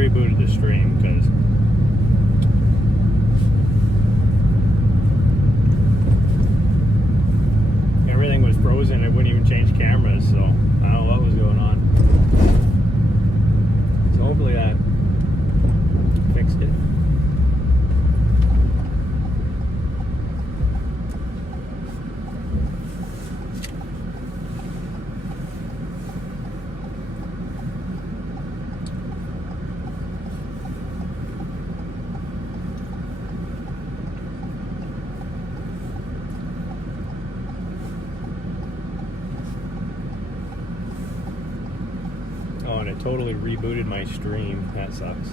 rebooted the stream because everything was frozen. It wouldn't even change cameras, so I don't know what was going on. So hopefully that fixed it. Oh, and it totally rebooted my stream. That sucks.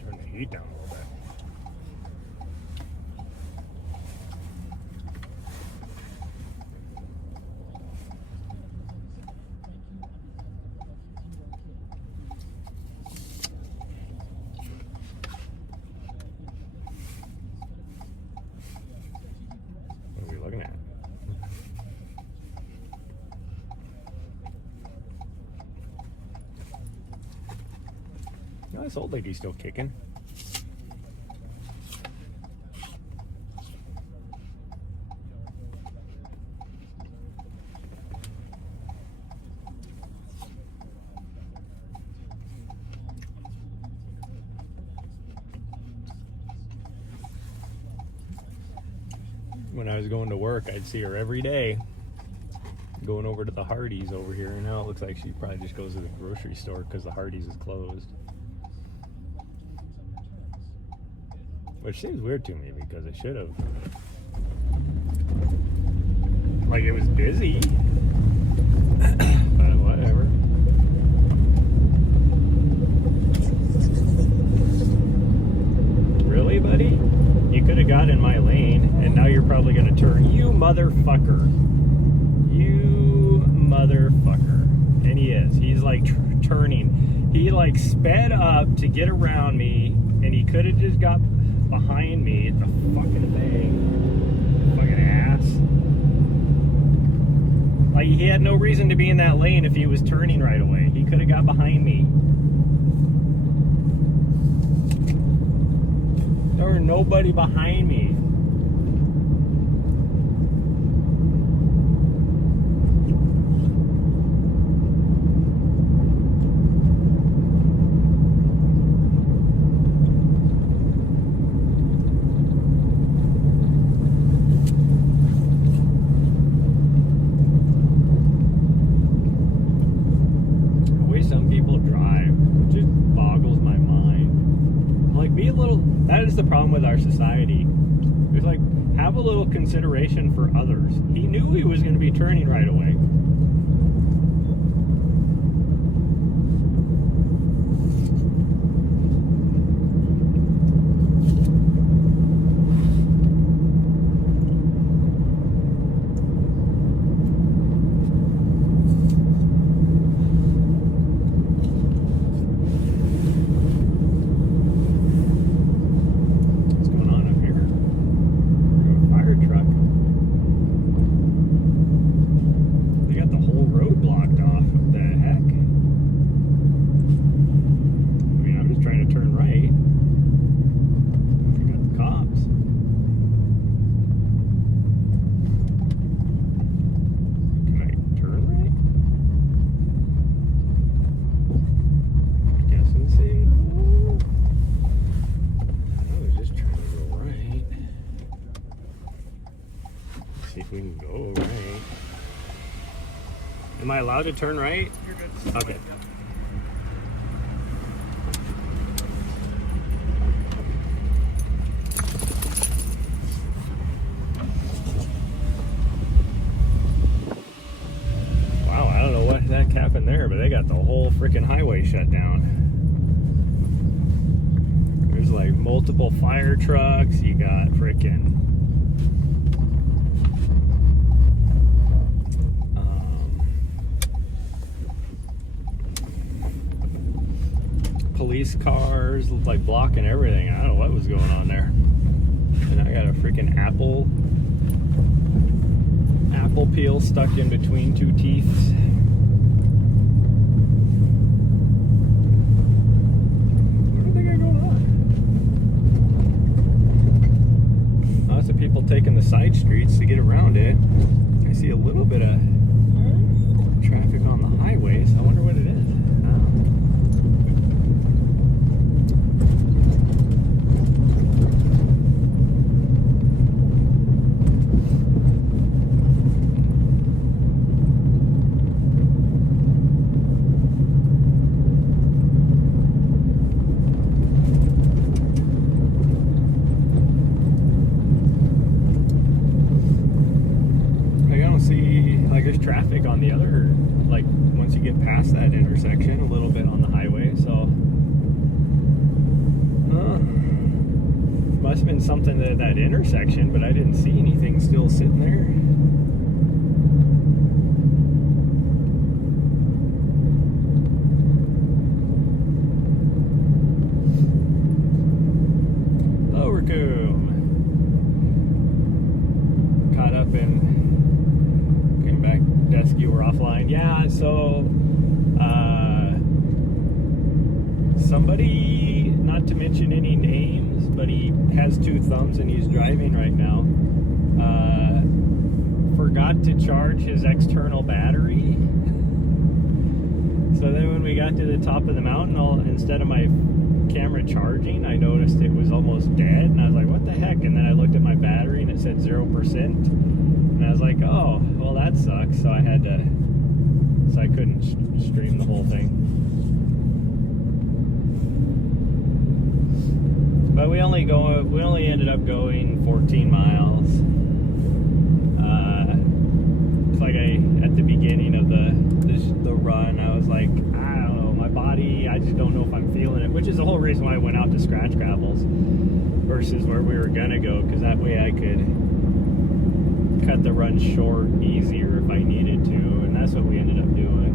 Turn the heat down a little bit. What are we looking at? Oh, this old lady's still kicking. When I was going to work, I'd see her every day going over to the Hardee's over here. And now it looks like she probably just goes to the grocery store because the Hardee's is closed. Which seems weird to me because it should have. Like, it was busy. But whatever. Really, buddy? You could have got in my lane, and now you're probably going to turn. You motherfucker. You motherfucker. And he is. He's like turning. He like sped up to get around me, and he could have just got behind me at the fucking thing. Fucking ass. Like, he had no reason to be in that lane if he was turning right away. He could have got behind me. There was nobody behind me. That is the problem with our society. It's like, have a little consideration for others. He knew he was going to be turning right away. See if we can go right. Am I allowed to turn right? You're good. Okay. Wow, I don't know what the heck happened there, but they got the whole freaking highway shut down. There's like multiple fire trucks. You got freaking police cars, like blocking everything. I don't know what was going on there. And I got a freaking apple peel stuck in between two teeth. What do they got going on? Lots of people taking the side streets to get around it. I see a little bit of traffic on the highways. I wonder what it is. There's traffic on the other, like once you get past that intersection a little bit on the highway, so must have been something at that intersection, but I didn't see anything still sitting there. Overcombe. Caught up in desk, you were offline. Yeah, so somebody, not to mention any names, but he has two thumbs and he's driving right now, forgot to charge his external battery. So then when we got to the top of the mountain, instead of my camera charging, I noticed it was almost dead, and I was like, what the heck? And then I looked at my battery and it said 0%. And I was like, oh, well, that sucks. So I couldn't stream the whole thing. But we only ended up going 14 miles. It's like at the beginning of the run, I was like, I don't know, my body, I just don't know if I'm feeling it, which is the whole reason why I went out to scratch gravels versus where we were gonna go, because that way I could cut the run short easier if I needed to, and that's what we ended up doing.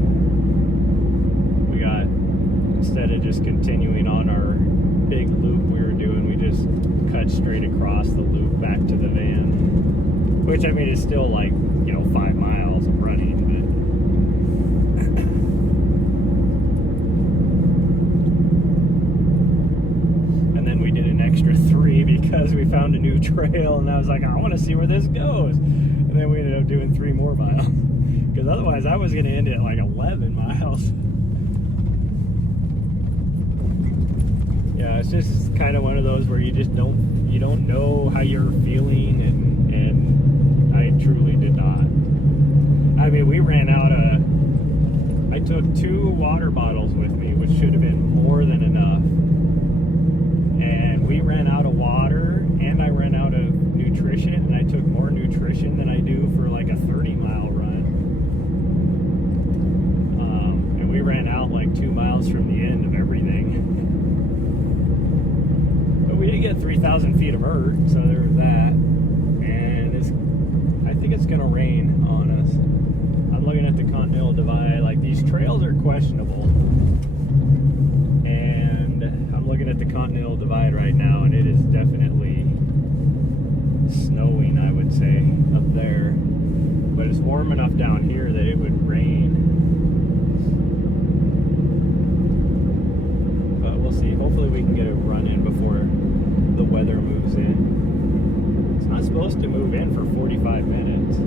We got, instead of just continuing on our big loop we were doing, we just cut straight across the loop back to the van, which I mean is still like, 5 miles of running, but and then we did an extra 3 because we found a new trail, and I was like, I want to see where this goes. And then we ended up doing 3 more miles because otherwise I was going to end it at like 11 miles. Yeah, it's just kind of one of those where you just don't know how you're feeling, and I truly did not. I mean, we ran out of, I took 2 water bottles with me, which should have been more than enough. And we ran out of water, and I ran out of nutrition, and I took more nutrition than I do for like a 30-mile run. And we ran out like 2 miles from the end of everything. But we did get 3,000 feet of earth, so there was that. And I think it's gonna rain on us. I'm looking at the Continental Divide, like these trails are questionable. And I'm looking at the Continental Divide right now, and it is definitely snowing, I would say, up there. But it's warm enough down here that it would rain. But we'll see. Hopefully we can get a run in before the weather moves in. It's not supposed to move in for 45 minutes.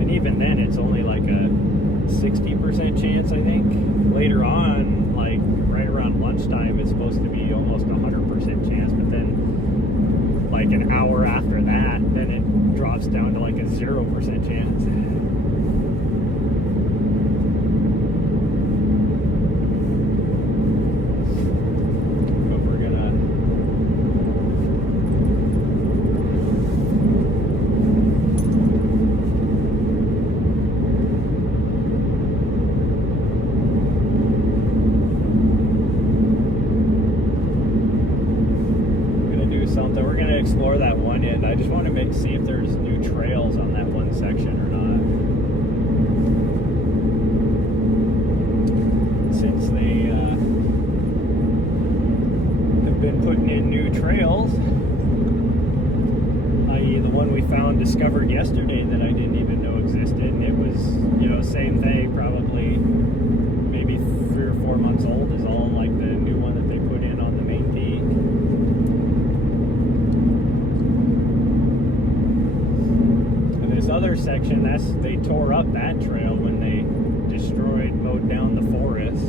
And even then, it's only like a 60% chance, I think. Later on, like right around lunchtime, it's supposed to be almost 100% chance, but then like an hour after that, then it drops down to like a 0% chance. But we're gonna we're gonna explore that one end. I just want to see if there's new trails on that one section or not. trails, i.e. the one we discovered yesterday that I didn't even know existed, and it was, you know, same thing, probably maybe 3 or 4 months old, is all like the new one that they put in on the main peak. And this other section, they tore up that trail when they mowed down the forest.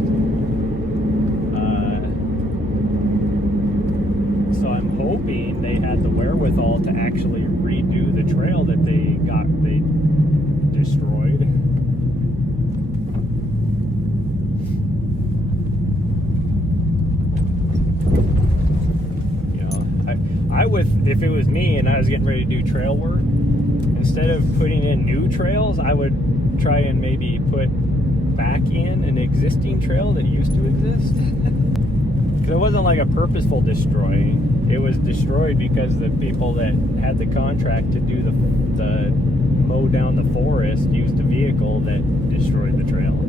So I'm hoping they had the wherewithal to actually redo the trail that they destroyed. You know, I would, if it was me and I was getting ready to do trail work, instead of putting in new trails, I would try and maybe put back in an existing trail that used to exist. Because it wasn't like a purposeful destroying. It was destroyed because the people that had the contract to do the mow down the forest used a vehicle that destroyed the trail.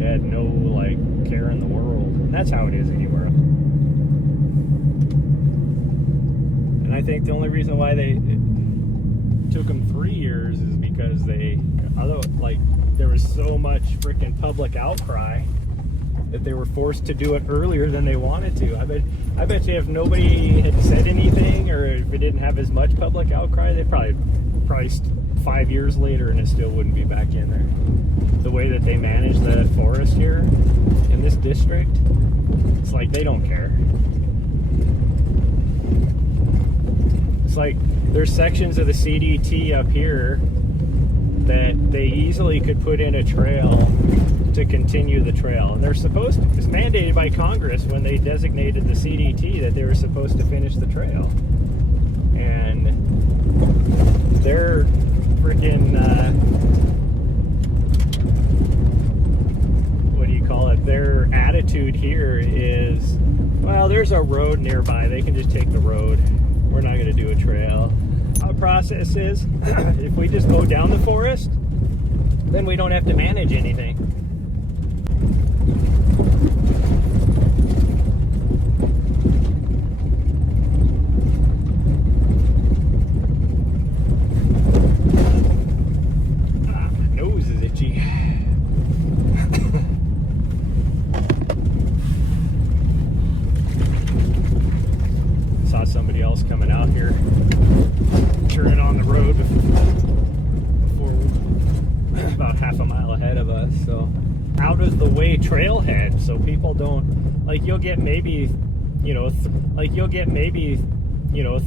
It had no like care in the world. And that's how it is anywhere. And I think the only reason why it took them 3 years is because there was so much freaking public outcry that they were forced to do it earlier than they wanted to. I bet you if nobody had said anything, or if it didn't have as much public outcry, they probably 5 years later and it still wouldn't be back in there. The way that they manage the forest here in this district, it's like they don't care. It's like there's sections of the CDT up here that they easily could put in a trail to continue the trail. And it's mandated by Congress when they designated the CDT that they were supposed to finish the trail. And they're freaking, their attitude here is, well, there's a road nearby, they can just take the road. We're not going to do a trail. Our process is, if we just go down the forest, then we don't have to manage anything. My nose is itchy. Saw somebody else coming out here, turning on the road before about half a mile ahead of us. So out of the way trailhead, so people don't, like, you'll get maybe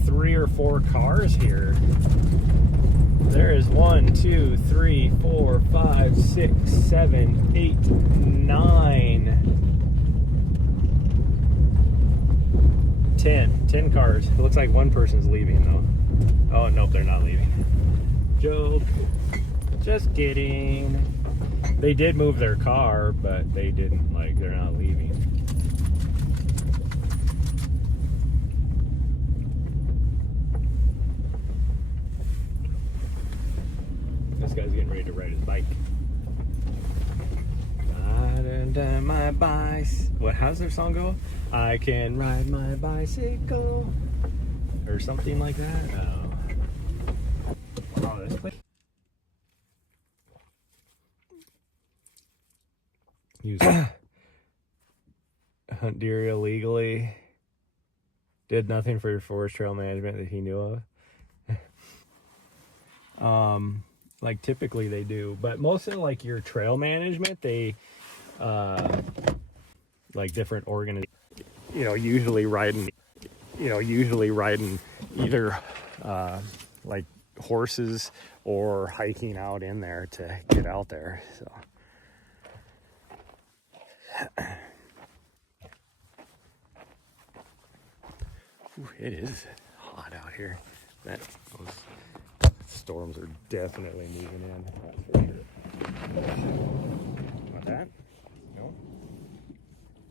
3 or 4 cars here. There is 1, 2, 3, 4, 5, 6, 7, 8, 9, 10 cars. It looks like one person's leaving though. Oh, nope, they're not leaving. Joke. Just kidding. They did move their car, but they didn't, they're not leaving. This guy's getting ready to ride his bike. My what? How's their song go? I can ride my bicycle, or something like that. Oh, this place. Hunt deer illegally. Did nothing for forest trail management that he knew of. Like typically they do, but most of like your trail management, they like different organizations, usually riding either like horses or hiking out in there to get out there. So ooh, it is hot out here. Those storms are definitely moving in, that's for sure. Want that? No?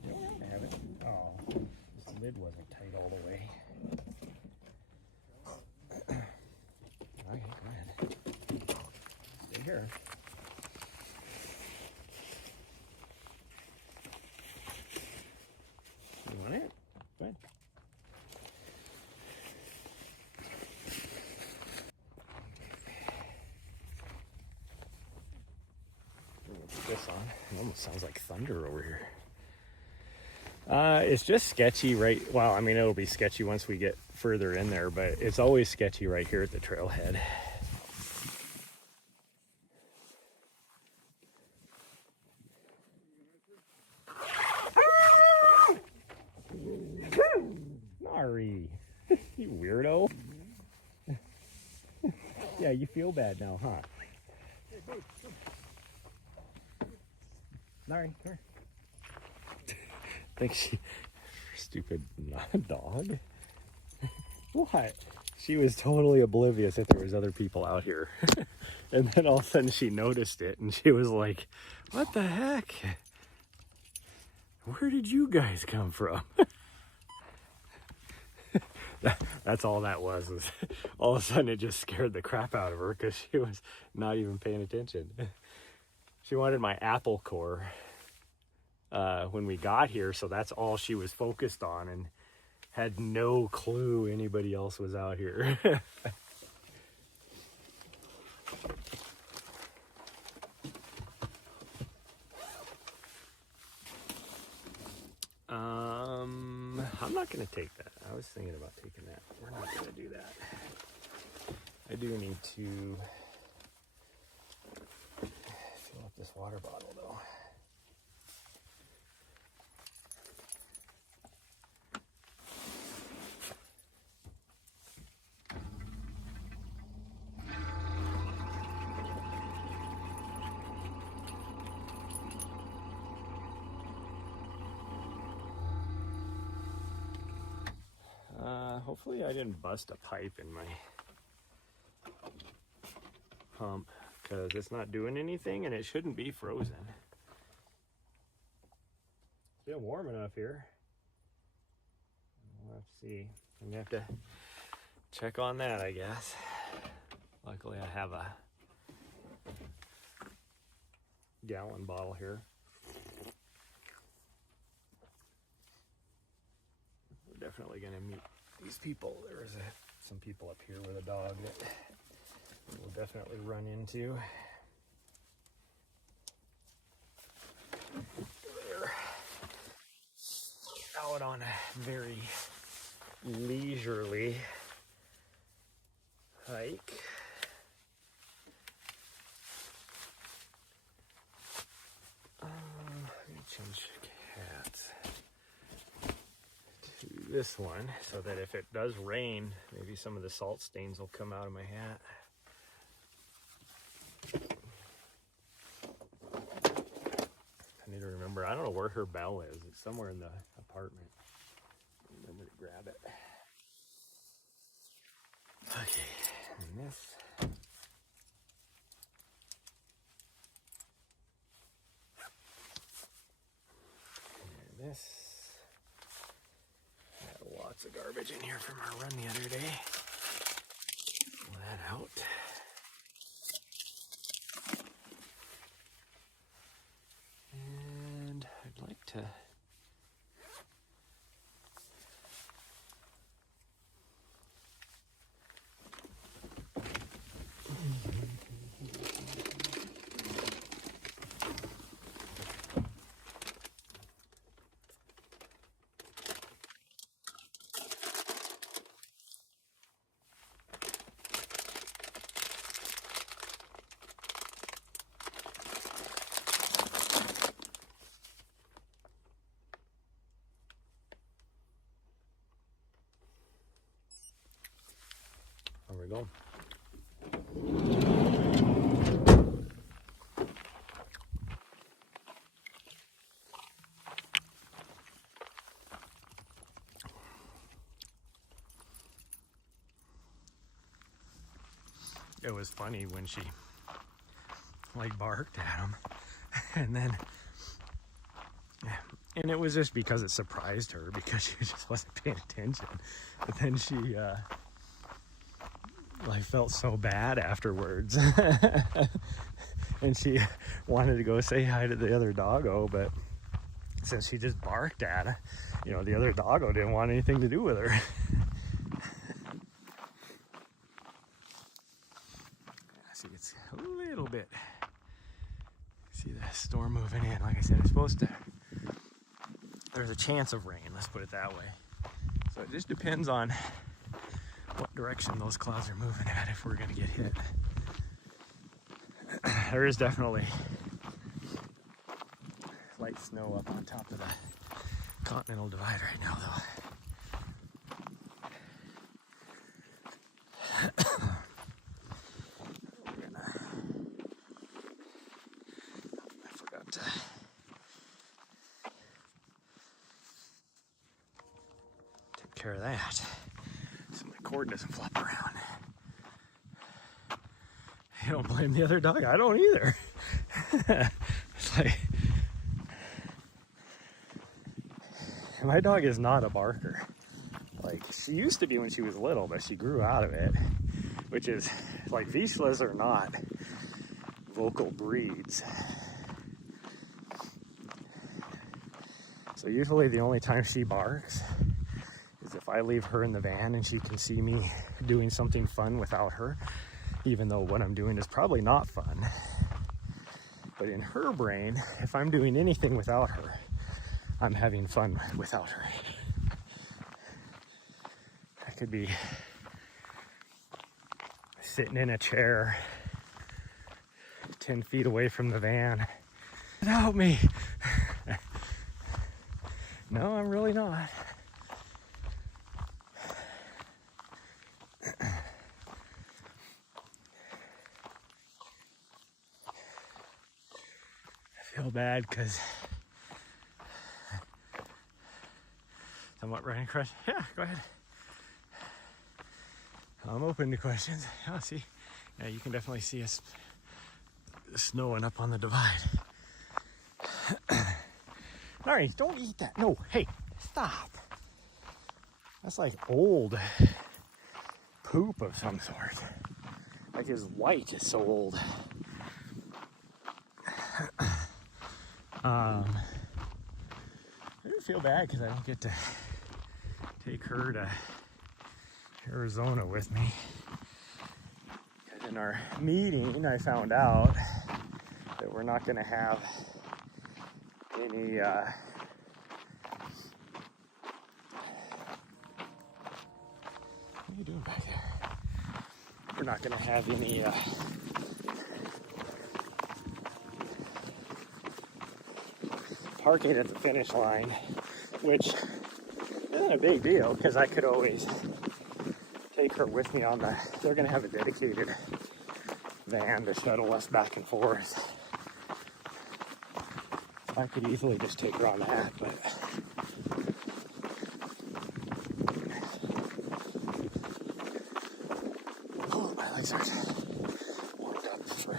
Nope, I have it. Oh, this lid wasn't tight all the way. Okay, go ahead. Stay here. You want it? Go ahead. this on. It almost sounds like thunder over here. It's just sketchy, right? Well, I mean, it'll be sketchy once we get further in there, but it's always sketchy right here at the trailhead. Sorry, you weirdo. Yeah, you feel bad now, huh? Sorry, come here. Think she, stupid dog. What? She was totally oblivious that there was other people out here. And then all of a sudden she noticed it and she was like, what the heck? Where did you guys come from? That's all that was all of a sudden it just scared the crap out of her because she was not even paying attention. She wanted my apple core when we got here, so that's all she was focused on and had no clue anybody else was out here. I'm not going to take that. I was thinking about taking that. We're not going to do that. I do need to fill up this water bottle though. Hopefully I didn't bust a pipe in my pump because it's not doing anything and it shouldn't be frozen. It's been warm enough here. We'll have to see. I'm gonna have to check on that, I guess. Luckily I have a gallon bottle here. We're definitely gonna meet these people. There was some people up here with a dog that we'll definitely run into. They're out on a very leisurely hike. Let me change cats to this one so that if it does rain, maybe some of the salt stains will come out of my hat. I need to remember, I don't know where her bell is. It's somewhere in the apartment. Remember to grab it. Okay, and this. And this. I had lots of garbage in here from our run the other day. Pull that out. And I'd like to There we go. It was funny when she like barked at him and it was just because it surprised her because she just wasn't paying attention. But then she like felt so bad afterwards. And she wanted to go say hi to the other doggo, but since she just barked at her, you know, the other doggo didn't want anything to do with her. See, it's a little bit, see this, storm moving in. Like I said, it's supposed to, there's a chance of rain, let's put it that way. So it just depends on what direction those clouds are moving at if we're gonna get hit. There is definitely light snow up on top of the Continental Divide right now, though. I forgot to take care of that so my cord doesn't flop around. You don't blame the other dog? I don't either. It's like, my dog is not a barker. Like, she used to be when she was little, but she grew out of it, which is, like, Vizslas are not vocal breeds. So usually the only time she barks is if I leave her in the van and she can see me doing something fun without her, even though what I'm doing is probably not fun. But in her brain, if I'm doing anything without her, I'm having fun without her. I could be sitting in a chair 10 feet away from the van. Help me. No, I'm really not. I feel bad because somewhat running question. Yeah, go ahead. I'm open to questions. Oh, see, yeah, you can definitely see us snowing up on the divide. Larry, don't eat that. No, hey, stop. That's like old poop of some sort. Like his white is so old. I do feel bad because I don't get to take her to Arizona with me. Because in our meeting, I found out that we're not going to have any what are you doing back there? We're not going to have any parking at the finish line, which isn't a big deal because I could always take her with me on the, they're going to have a dedicated van to shuttle us back and forth. I could easily just take her on that, but oh, my legs aren't warmed up for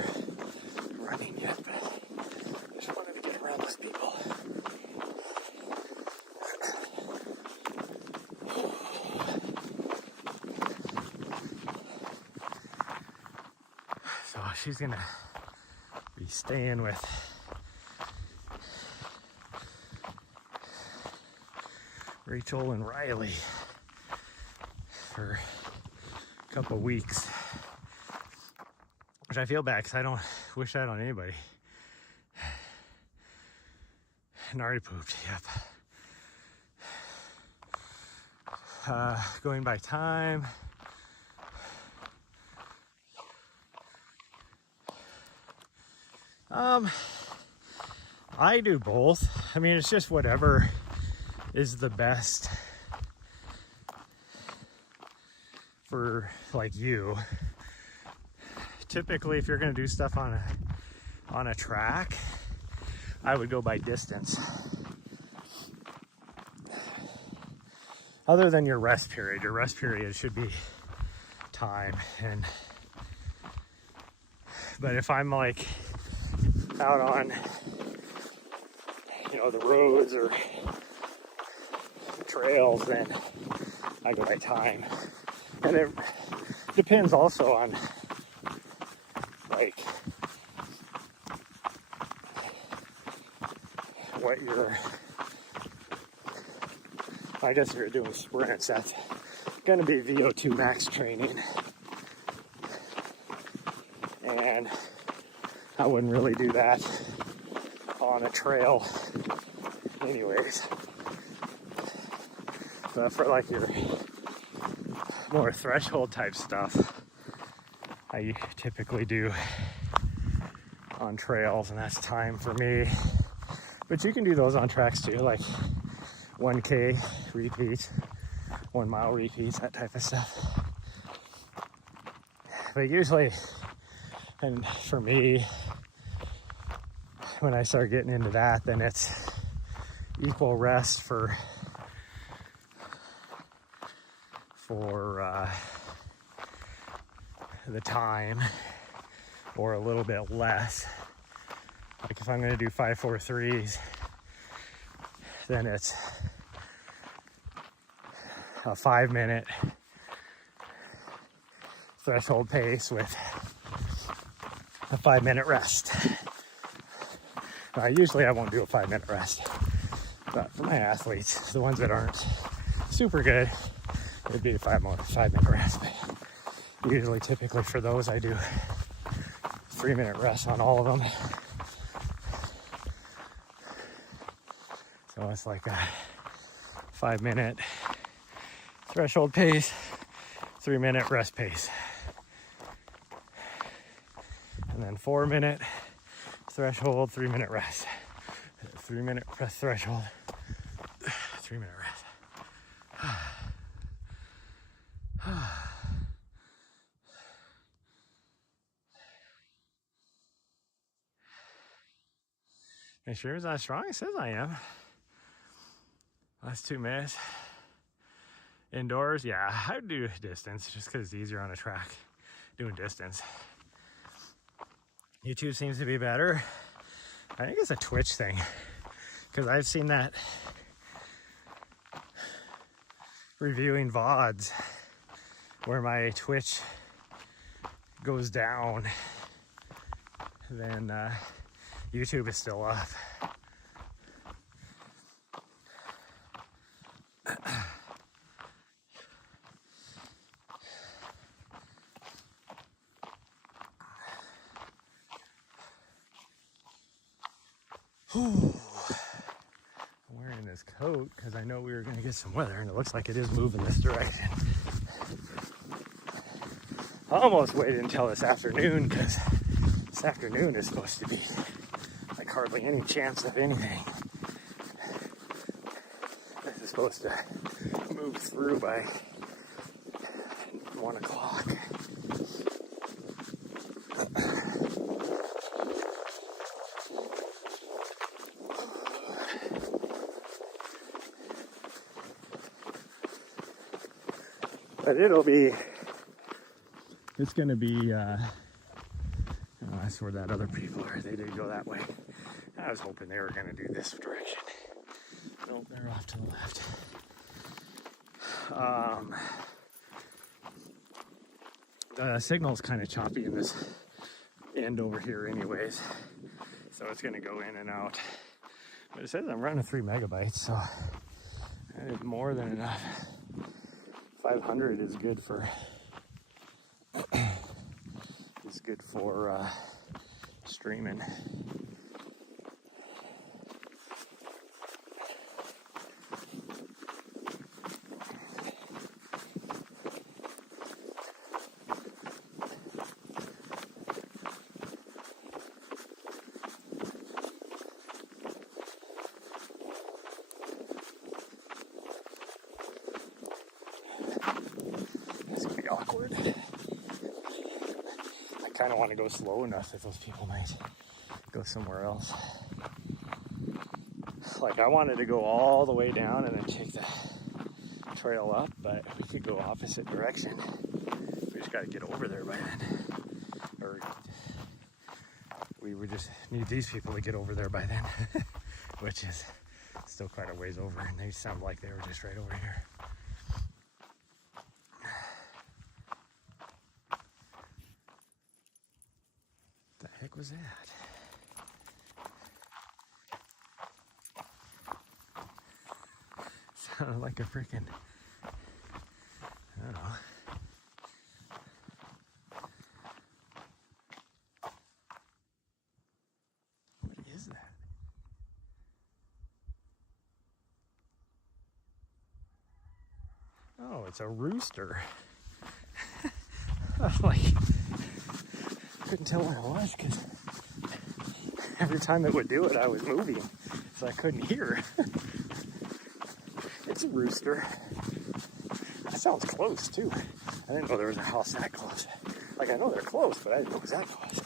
running yet, but I just wanted to get around those people. So she's gonna be staying with Rachel and Riley for a couple weeks, which I feel bad because I don't wish that on anybody. And already pooped, yep. Going by time, I do both. I mean, it's just whatever is the best for like you. Typically, if you're going to do stuff on a track, I would go by distance. Other than your rest period should be time. But if I'm like out on, you know, the roads or trails, then I go by time. And it depends also on like what you're, I guess if you're doing sprints, that's going to be VO2 max training, and I wouldn't really do that on a trail anyways. But for like your more threshold type stuff, I typically do on trails, and that's time for me. But you can do those on tracks too, like 1K repeats, 1 mile repeats, that type of stuff. But usually, and for me, when I start getting into that, then it's equal rest for the time, or a little bit less. Like if I'm going to do 5-4-3s, then it's a 5-minute threshold pace with a 5-minute rest. Usually I won't do a 5-minute rest, but for my athletes, the ones that aren't super good, it'd be a 5-minute rest. But usually, typically for those, I do 3-minute rest on all of them. So it's like a 5-minute threshold pace, 3-minute rest pace. And then 4-minute threshold, 3-minute rest. 3-minute threshold, 3-minute rest. Make sure it's not strong. It says I am. Last 2 minutes. Indoors, yeah, I would do distance just because it's easier on a track doing distance. YouTube seems to be better. I think it's a Twitch thing, because I've seen that reviewing VODs where my Twitch goes down, then YouTube is still up. I'm wearing this coat because I know we were going to get some weather, and it looks like it is moving this direction. I almost waited until this afternoon, because this afternoon is supposed to be like hardly any chance of anything. This is supposed to move through by 1 o'clock. But it's going to be, that's where that other people are. They did go that way. I was hoping they were going to do this direction. Nope, they're off to the left. The signal's kind of choppy in this end over here anyways, so it's going to go in and out. But it says I'm running 3 megabytes, so that is more than enough. 500 is good for streaming. I kind of want to go slow enough that those people might go somewhere else. Like, I wanted to go all the way down and then take the trail up, but we could go opposite direction. We just got to get over there by then. Or we would just need these people to get over there by then, which is still quite a ways over, and they sound like they were just right over here. The heck was that? Sounded like a freaking, I don't know. What is that? No, it's a rooster. I was like, couldn't tell where it was because every time it would do it, I was moving, so I couldn't hear. It's a rooster. That sounds close too. I didn't know there was a house that close. Like, I know they're close, but I didn't know it was that close.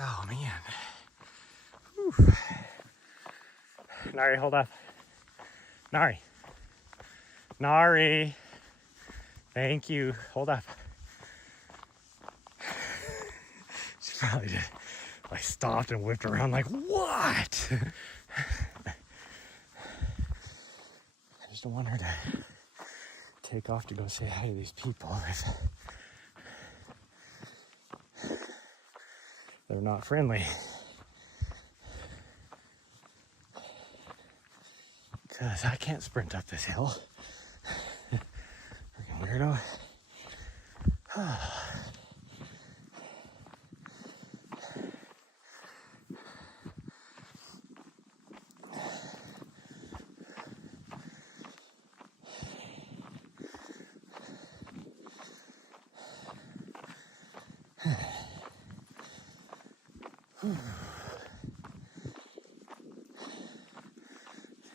Oh man. Whew. Nari, hold up. Nari. Nari. Thank you. Hold up. She probably just like stopped and whipped around like, what? I just don't want her to take off to go say hi to these people if they're not friendly. Because I can't sprint up this hill. Freaking weirdo.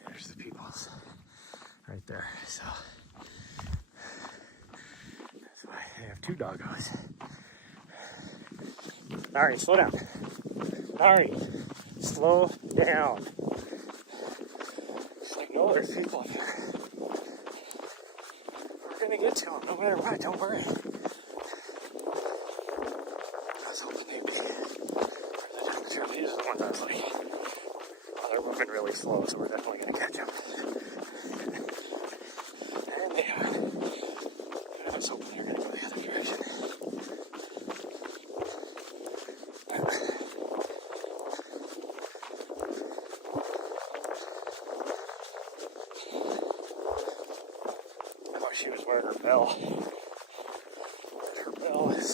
There's the peoples right there. So that's why they have two doggos. Nari, slow down. Nari, slow down. It's like, no, there's people up here. We're gonna get to them no matter what, don't worry. I was hoping they'd be these are the ones I was like, oh, they're moving really slow, so we're definitely going to catch them. And they are. I was hoping they were going to go the other direction. Oh, she was wearing her bell. Her bell is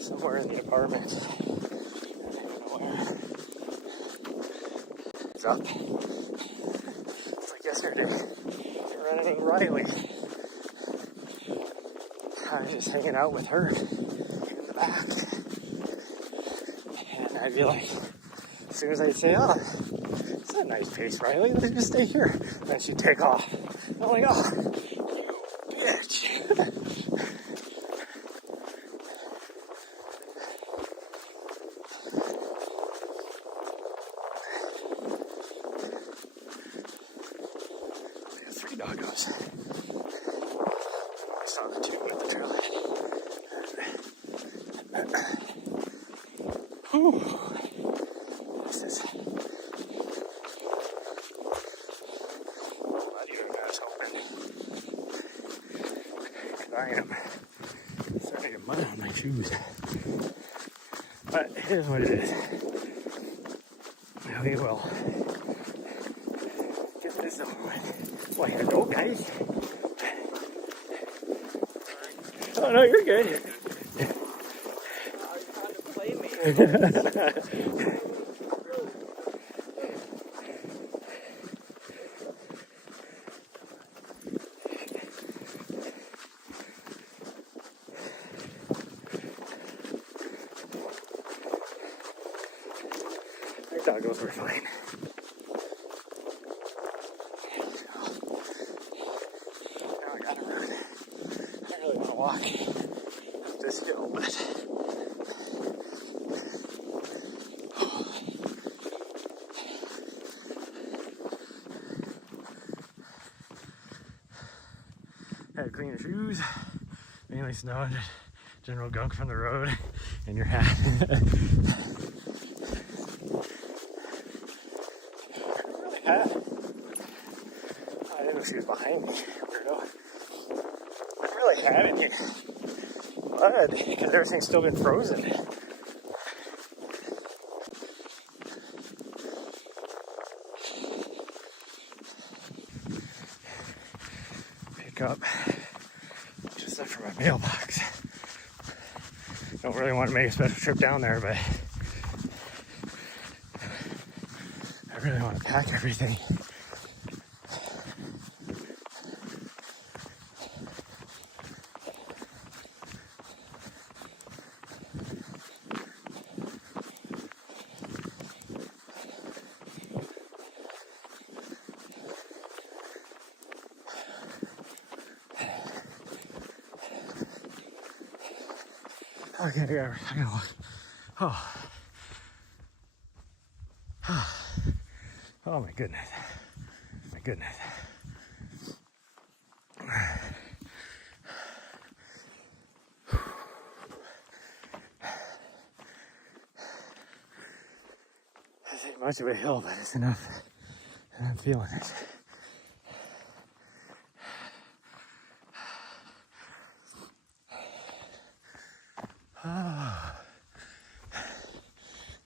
somewhere in the apartment. Up. It's like yesterday, running Riley. I was just hanging out with her in the back. And I'd be like, as soon as I'd say, oh, it's a nice pace, Riley, let's just stay here. And then she'd take off. And I'm like, oh, you bitch. Doggos. I saw the two at the trailhead. Whew. What's this? Glad you guys open. I am starting to get mud on my shoes. But here's what it is. We will get this over with. Well, hello, guys. Oh, no, you're good. Are you trying to play me? Our doggos were fine. Walk up this hill, but Had to clean your shoes, mainly snow and general gunk from the road, and your hat. Really had. I didn't know she was behind me, weirdo. I really had any mud because everything's still been frozen. Pick up just stuff from my mailbox. Don't really want to make a special trip down there, but I really want to pack everything. Okay, I gotta walk. Oh my goodness. My goodness. This ain't much of a hill, but it's enough. And I'm feeling it.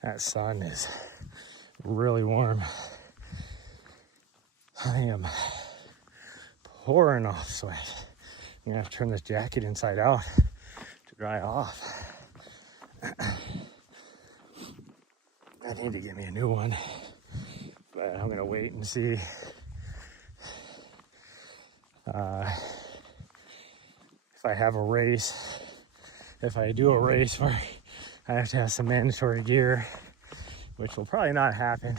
That sun is really warm. I am pouring off sweat. I'm gonna have to turn this jacket inside out to dry off. I need to get me a new one, but I'm gonna wait and see. If I have a race, if I do a race where I have to have some mandatory gear, which will probably not happen.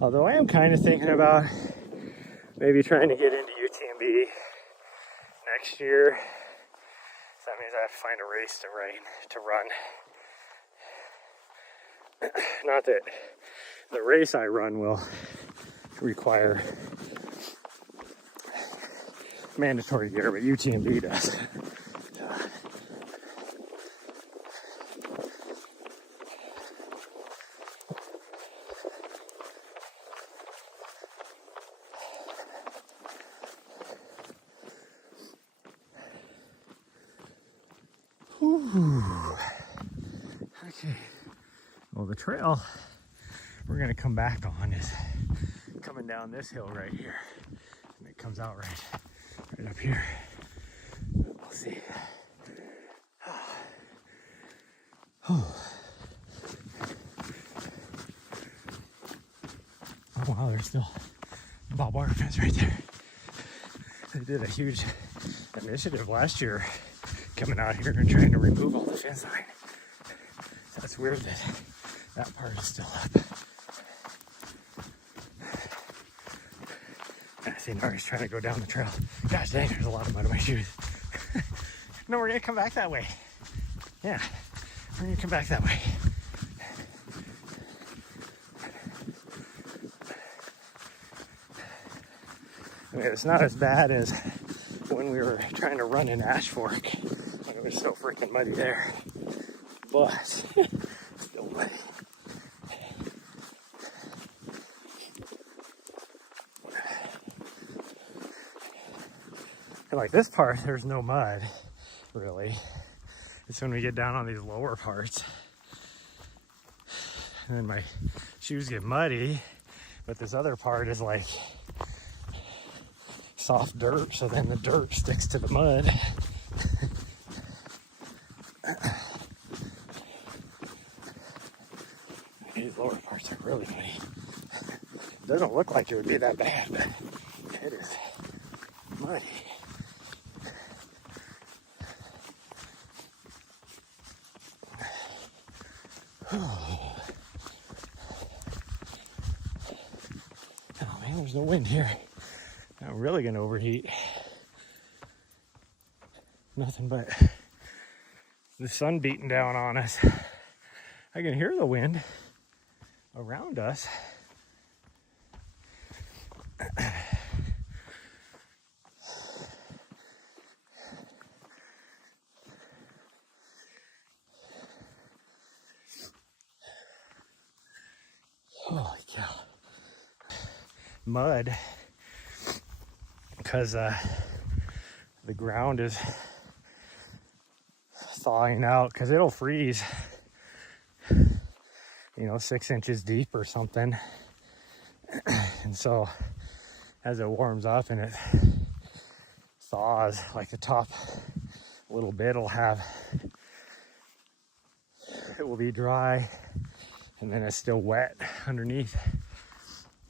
Although I am kind of thinking about maybe trying to get into UTMB next year. So that means I have to find a race to run. Not that the race I run will require mandatory gear, but UTMB does. Okay, well, the trail we're gonna come back on is coming down this hill right here, and it comes out right up here. We'll see. Oh wow, there's still a barbed wire fence right there. They did a huge initiative last year coming out here and trying to remove all the fence line. That's weird that part is still up. I see now he's trying to go down the trail. Gosh dang, there's a lot of mud in my shoes. No, we're gonna come back that way. Yeah, we're gonna come back that way. I mean, it's not as bad as when we were trying to run in Ash Fork. It was so freaking muddy there. But still muddy. And like this part, there's no mud, really. It's when we get down on these lower parts. And then my shoes get muddy, but this other part is like soft dirt, so then the dirt sticks to the mud. These lower parts are really muddy. It doesn't look like it would be that bad, but it is muddy. Oh man, there's no wind here. I'm really gonna overheat. Nothing but the sun beating down on us. I can hear the wind around us. Holy cow. Mud, because the ground is thawing out, because it'll freeze, 6 inches deep or something. And so as it warms up and it thaws, like the top little bit it will be dry, and then it's still wet underneath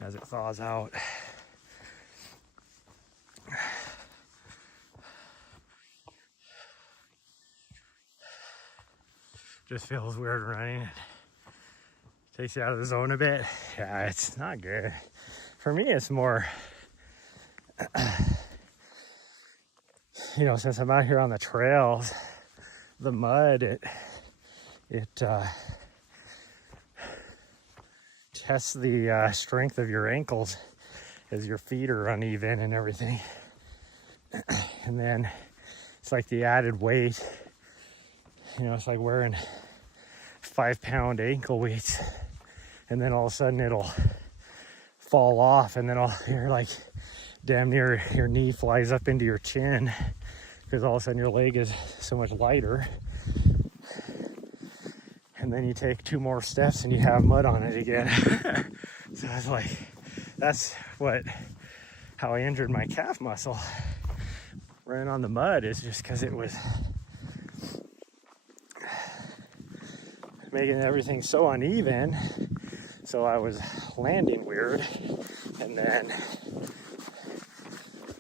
as it thaws out. Just feels weird running. It takes you out of the zone a bit. Yeah, it's not good. For me, it's more, since I'm out here on the trails, the mud, it tests the strength of your ankles as your feet are uneven and everything. And then it's like the added weight. It's like wearing 5-pound ankle weights, and then all of a sudden it'll fall off, and then you're like damn near your knee flies up into your chin, because all of a sudden your leg is so much lighter. And then you take 2 more steps and you have mud on it again. So it's like, that's how I injured my calf muscle. Running on the mud is just because it was making everything so uneven. So I was landing weird, and then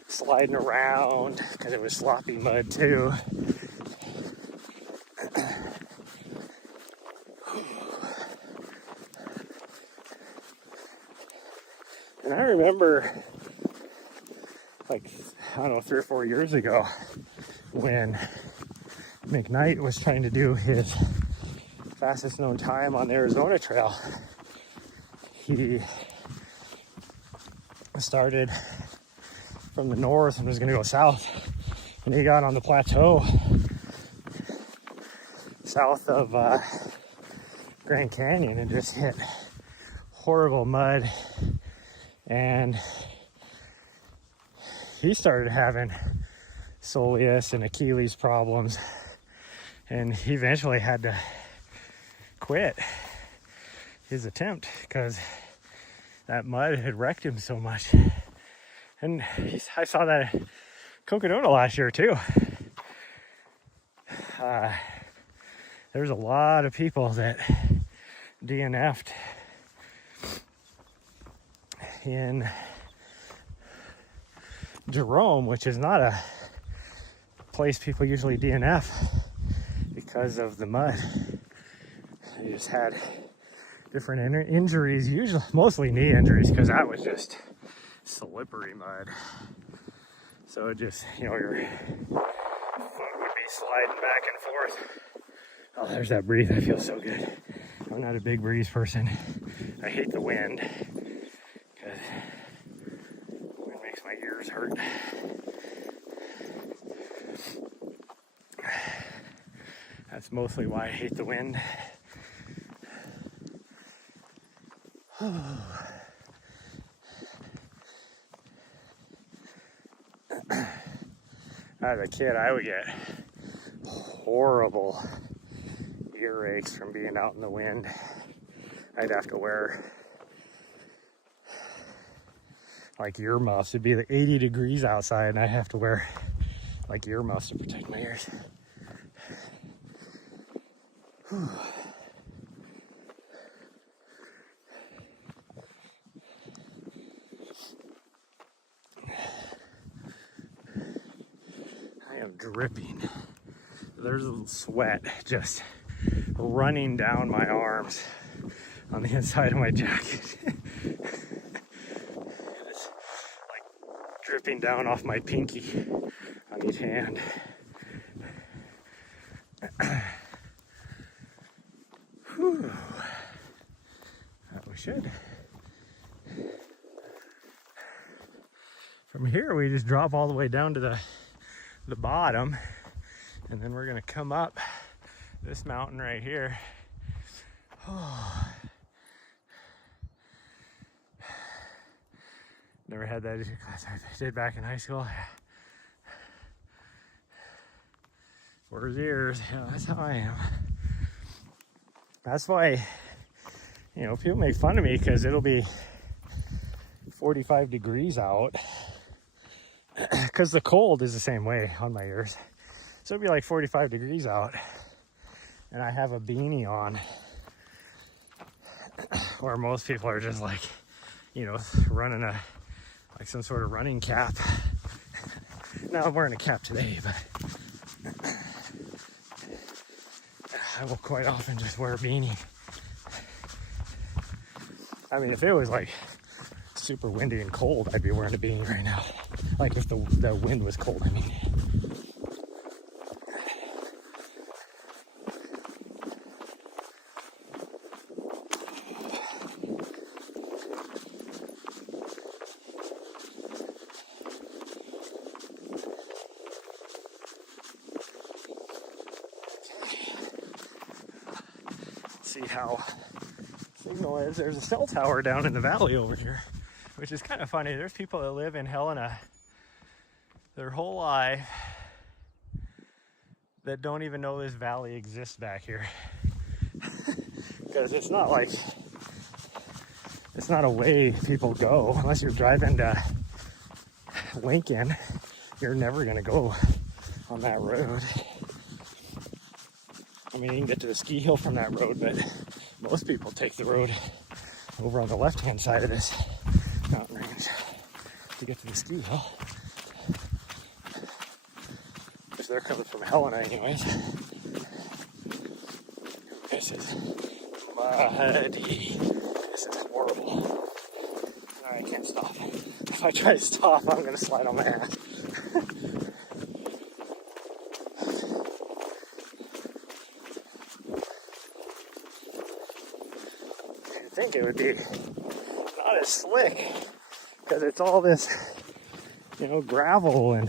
sliding around because it was sloppy mud too. And I remember, 3 or 4 years ago, when McKnight was trying to do his fastest known time on the Arizona Trail. He started from the north and was going to go south, and he got on the plateau south of Grand Canyon and just hit horrible mud, and he started having soleus and Achilles problems, and he eventually had to quit his attempt because that mud had wrecked him so much. And I saw that at Coconut last year too. There's a lot of people that DNF'd in Jerome, which is not a place people usually DNF because of the mud. They just had different injuries, mostly knee injuries, because that was just slippery mud. So it just, your foot would be sliding back and forth. Oh, there's that breeze. I feel so good. I'm not a big breeze person. I hate the wind because it makes my ears hurt. That's mostly why I hate the wind. As a kid, I would get horrible earaches from being out in the wind. I'd have to wear earmuffs. It'd be 80 degrees outside, and I'd have to wear earmuffs to protect my ears. Whew. I am dripping. There's a little sweat just running down my arms on the inside of my jacket. It's dripping down off my pinky on each hand. Whew. We should. From here, we just drop all the way down to the bottom, and then we're gonna come up this mountain right here. Oh. Never had that issue class I did back in high school. For his ears, yeah, that's how I am. That's why, you know, people make fun of me because it'll be 45 degrees out. Because the cold is the same way on my ears. So it'll be like 45 degrees out. And I have a beanie on. Where most people are just like, you know, running like some sort of running cap. Now I'm wearing a cap today, but I will quite often just wear a beanie. I mean, if it was like super windy and cold, I'd be wearing a beanie right now. Like if the wind was cold, I mean. See how signal is. There's a cell tower down in the valley over here, which is kind of funny. There's people that live in Helena their whole life that don't even know this valley exists back here. Because it's not like, it's not a way people go. Unless you're driving to Lincoln, you're never gonna go on that road. I mean, you can get to the ski hill from that road, but most people take the road over on the left-hand side of this mountain range to get to the ski hill. Because they're coming from Helena anyways. This is muddy. This is horrible. I can't stop. If I try to stop, I'm going to slide on my ass. You'd think it would be not as slick because it's all this, you know, gravel and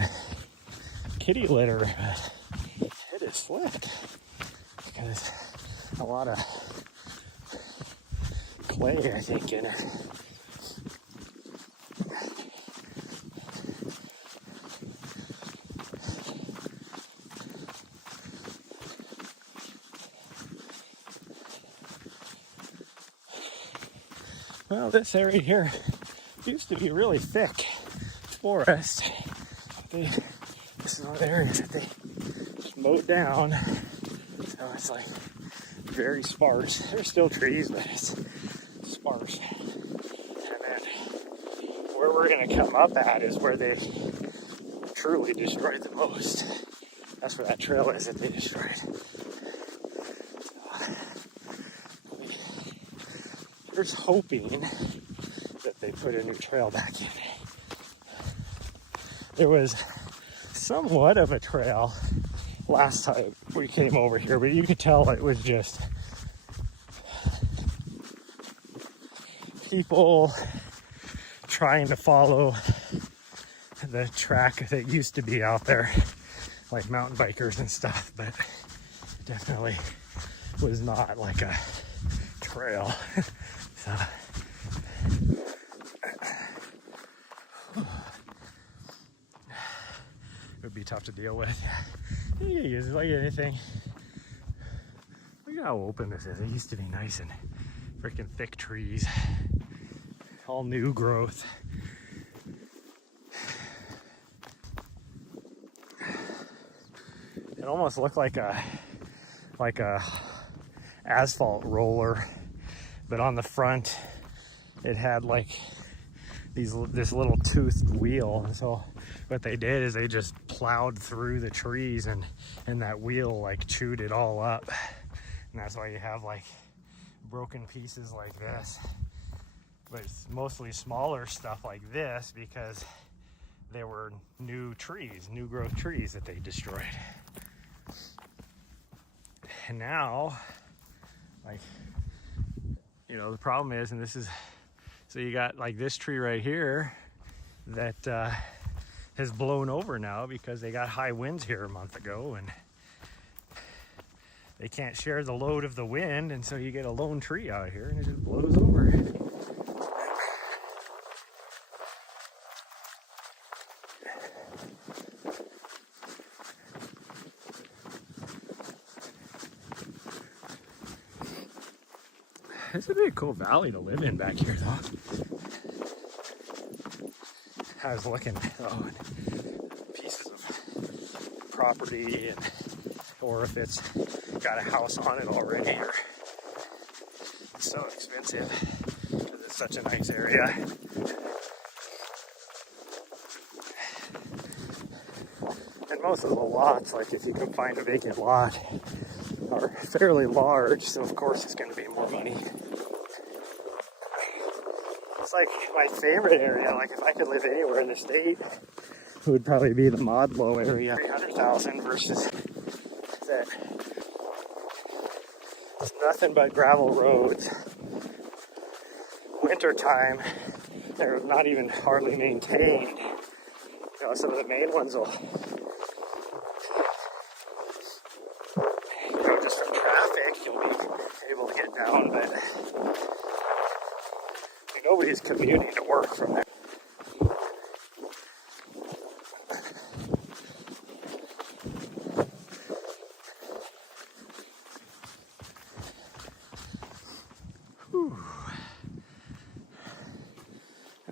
kitty litter, but it is slick because a lot of clay, I think, in it. Well, this area here used to be really thick forest. This is one of the areas that they just mowed down. So it's like very sparse. There's still trees, but it's sparse. And then where we're going to come up at is where they truly destroyed the most. That's where that trail is that they destroyed. Here's hoping that they put a new trail back in. There was somewhat of a trail last time we came over here, but you could tell it was just people trying to follow the track that used to be out there, like mountain bikers and stuff, but definitely was not like a trail. So it would be tough to deal with. It's like anything. Look how open this is. It used to be nice and freaking thick trees. All new growth. It almost looked like a asphalt roller, but on the front it had like this little toothed wheel. And so what they did is they just plowed through the trees and that wheel like chewed it all up. And that's why you have like broken pieces like this. But it's mostly smaller stuff like this because there were new trees, new growth trees that they destroyed. And now, like, you know, the problem is, and this is, so you got like this tree right here that has blown over now because they got high winds here a month ago and they can't share the load of the wind, and so you get a lone tree out here and it just blows over. This would be a cool valley to live in back here, though. I was looking at pieces of property, and or if it's got a house on it already, or it's so expensive because it's such a nice area. And most of the lots, like if you can find a vacant lot, are fairly large, so of course it's going to be more money. It's like my favorite area. Like if I could live anywhere in the state, it would probably be the Modlo area. 300,000 versus that. It's nothing but gravel roads. Wintertime, they're not even hardly maintained. You know, some of the main ones will, you know, just from traffic, you'll be able to get down, but nobody's commuting to work from there. Whew.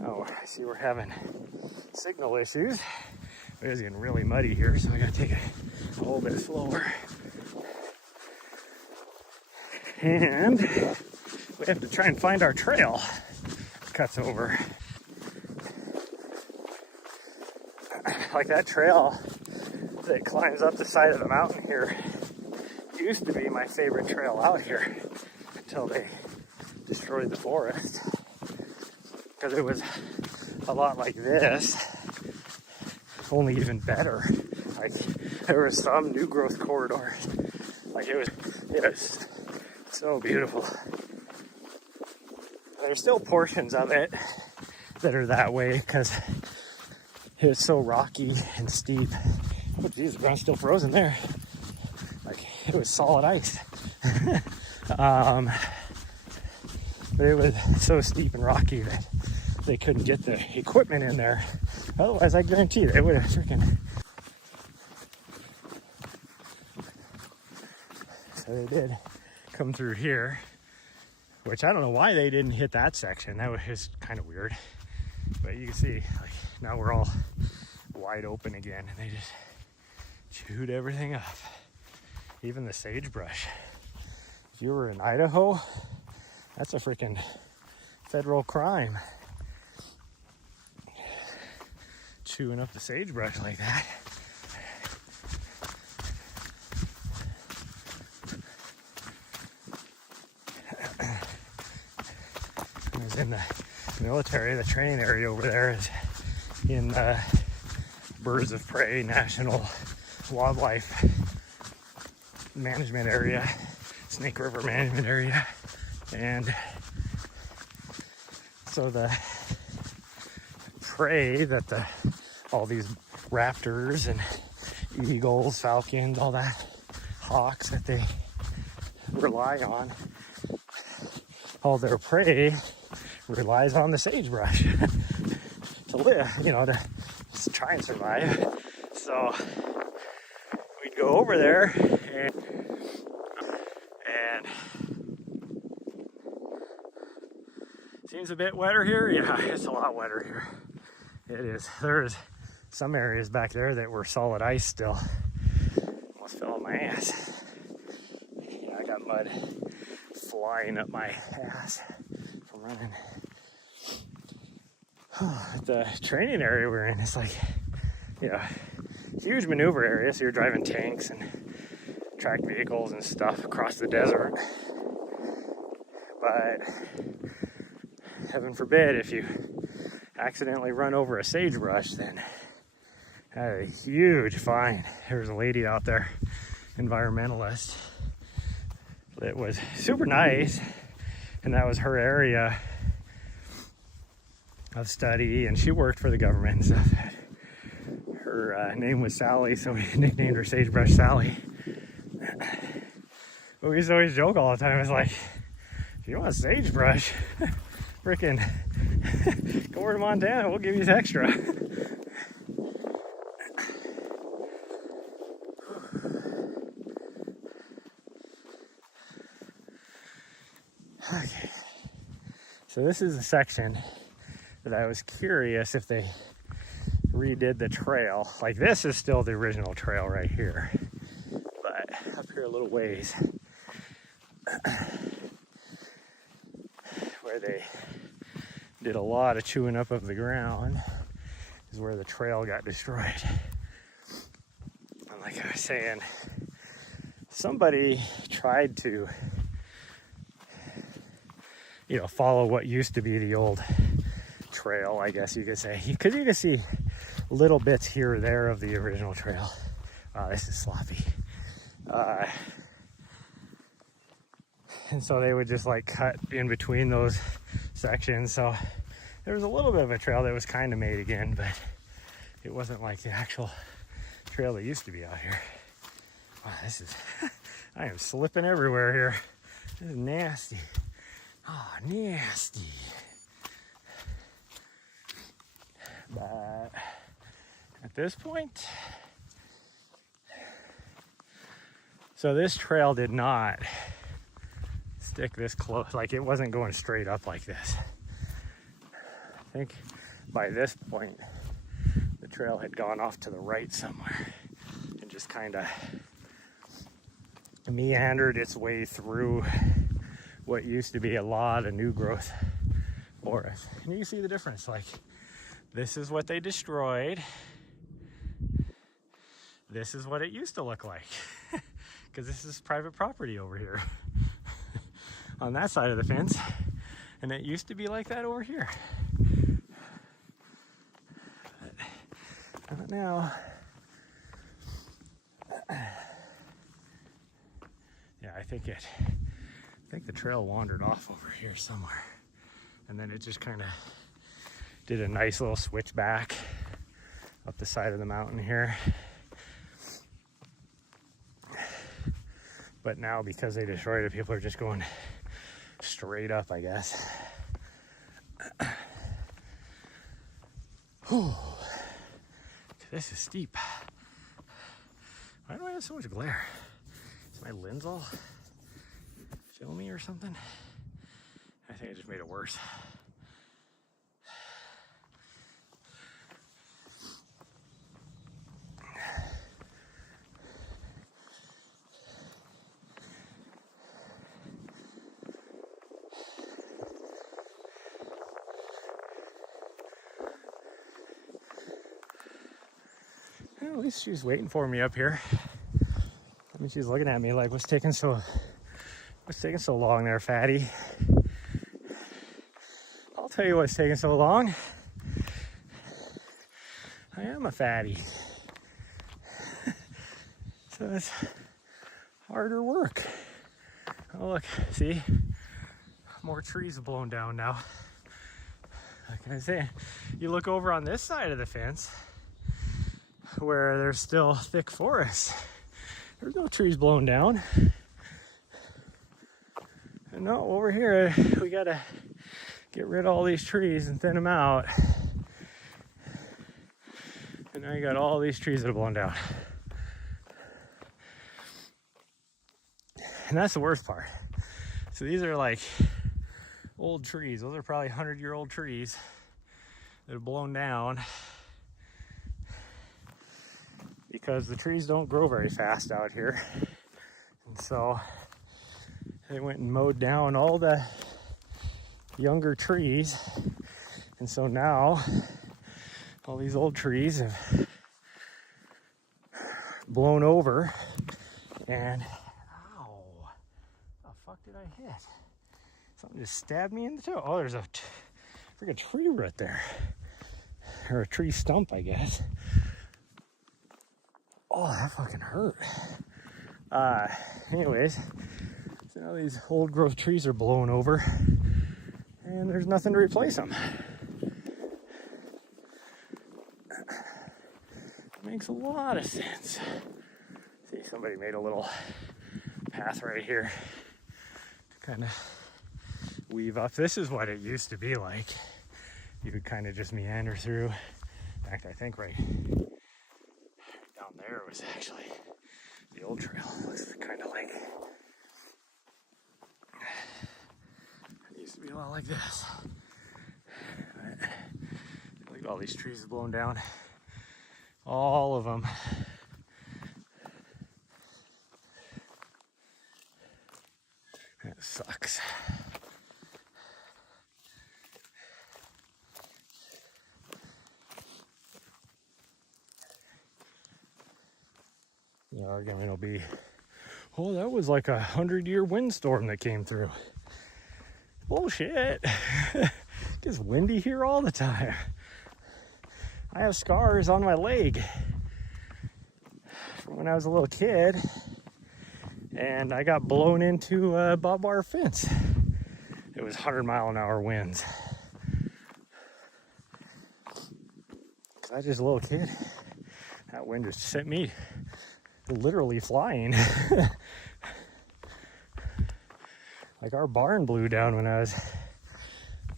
Oh, I see we're having signal issues. It is getting really muddy here, so I gotta take it a little bit slower. And we have to try and find our trail. Cuts over. Like that trail that climbs up the side of the mountain here used to be my favorite trail out here until they destroyed the forest, because it was a lot like this, only even better. Like there was some new growth corridors. Like it was so beautiful. There's still portions of it that are that way because it's so rocky and steep. Oh geez, the ground's still frozen there. Like it was solid ice. But it was so steep and rocky that they couldn't get the equipment in there. Otherwise, I guarantee you, they would have freaking... So they did come through here, which I don't know why they didn't hit that section. That was just kind of weird. But you can see, like, now we're all wide open again, and they just chewed everything up. Even the sagebrush. If you were in Idaho, that's a freaking federal crime. Chewing up the sagebrush like that. I was in the military. The training area over there is in the Birds of Prey National Wildlife Management Area, Snake River Management Area. And so the prey that all these raptors and eagles, falcons, all that, hawks that they rely on, all their prey relies on the sagebrush to live, you know, to try and survive. So we'd go over there and seems a bit wetter here. Yeah, it's a lot wetter here. It is. There's some areas back there that were solid ice still. Almost fell on my ass. Yeah, I got mud flying up my ass from running. The training area we're in is like, you know, huge maneuver area. So you're driving tanks and tracked vehicles and stuff across the desert. But heaven forbid, if you accidentally run over a sagebrush, then had a huge fine. There was a lady out there, environmentalist, that was super nice, and that was her area of study, and she worked for the government and stuff. Her name was Sally, so we nicknamed her Sagebrush Sally. But we used to always joke all the time. It's like, if you want sagebrush, freaking go over to Montana, we'll give you extra. Okay. So this is a section that I was curious if they redid the trail. Like this is still the original trail right here, but up here a little ways where they did a lot of chewing up of the ground is where the trail got destroyed. And like I was saying, somebody tried to, you know, follow what used to be the old trail, I guess you could say, because you can see little bits here or there of the original trail. Wow, this is sloppy. And so they would just like cut in between those sections. So there was a little bit of a trail that was kind of made again, but it wasn't like the actual trail that used to be out here. Wow, this is, I am slipping everywhere here. This is nasty. Oh, nasty. But at this point, so this trail did not stick this close, like it wasn't going straight up like this. I think by this point, the trail had gone off to the right somewhere and just kind of meandered its way through what used to be a lot of new growth forest. And you can see the difference, like this is what they destroyed. This is what it used to look like, because this is private property over here on that side of the fence, and it used to be like that over here. But now, yeah, I think the trail wandered off over here somewhere, and then it just kind of did a nice little switch back up the side of the mountain here. But now, because they destroyed it, people are just going straight up, I guess. Whew. This is steep. Why do I have so much glare? Is my lens all filmy or something? I think I just made it worse. At least she's waiting for me up here. I mean, she's looking at me like, what's taking so long there, fatty? I'll tell you what's taking so long. I am a fatty. So it's harder work. Oh look, see? More trees have blown down now. Like I say, you look over on this side of the fence where there's still thick forest. There's no trees blown down. And no, over here, we gotta get rid of all these trees and thin them out. And now you got all these trees that are blown down. And that's the worst part. So these are like old trees. Those are probably 100-year-old trees that have blown down, because the trees don't grow very fast out here. And so they went and mowed down all the younger trees. And so now all these old trees have blown over. And ow, the fuck did I hit? Something just stabbed me in the toe. Oh, there's a freaking tree root there. Or a tree stump, I guess. Oh, that fucking hurt. Anyways, so now these old growth trees are blowing over and there's nothing to replace them. Makes a lot of sense. See, somebody made a little path right here to kind of weave up. This is what it used to be like. You could kind of just meander through. In fact, I think right down there was actually the old trail. It looks kind of like it used to be a lot like this. Look at all these trees blown down. All of them. It sucks. The argument will be, oh, that was like 100-year windstorm that came through. Bullshit. It gets windy here all the time. I have scars on my leg from when I was a little kid, and I got blown into a barbed wire fence. It was 100-mile-an-hour winds. Cause I was just a little kid. That wind just sent me literally flying. Like our barn blew down when I was,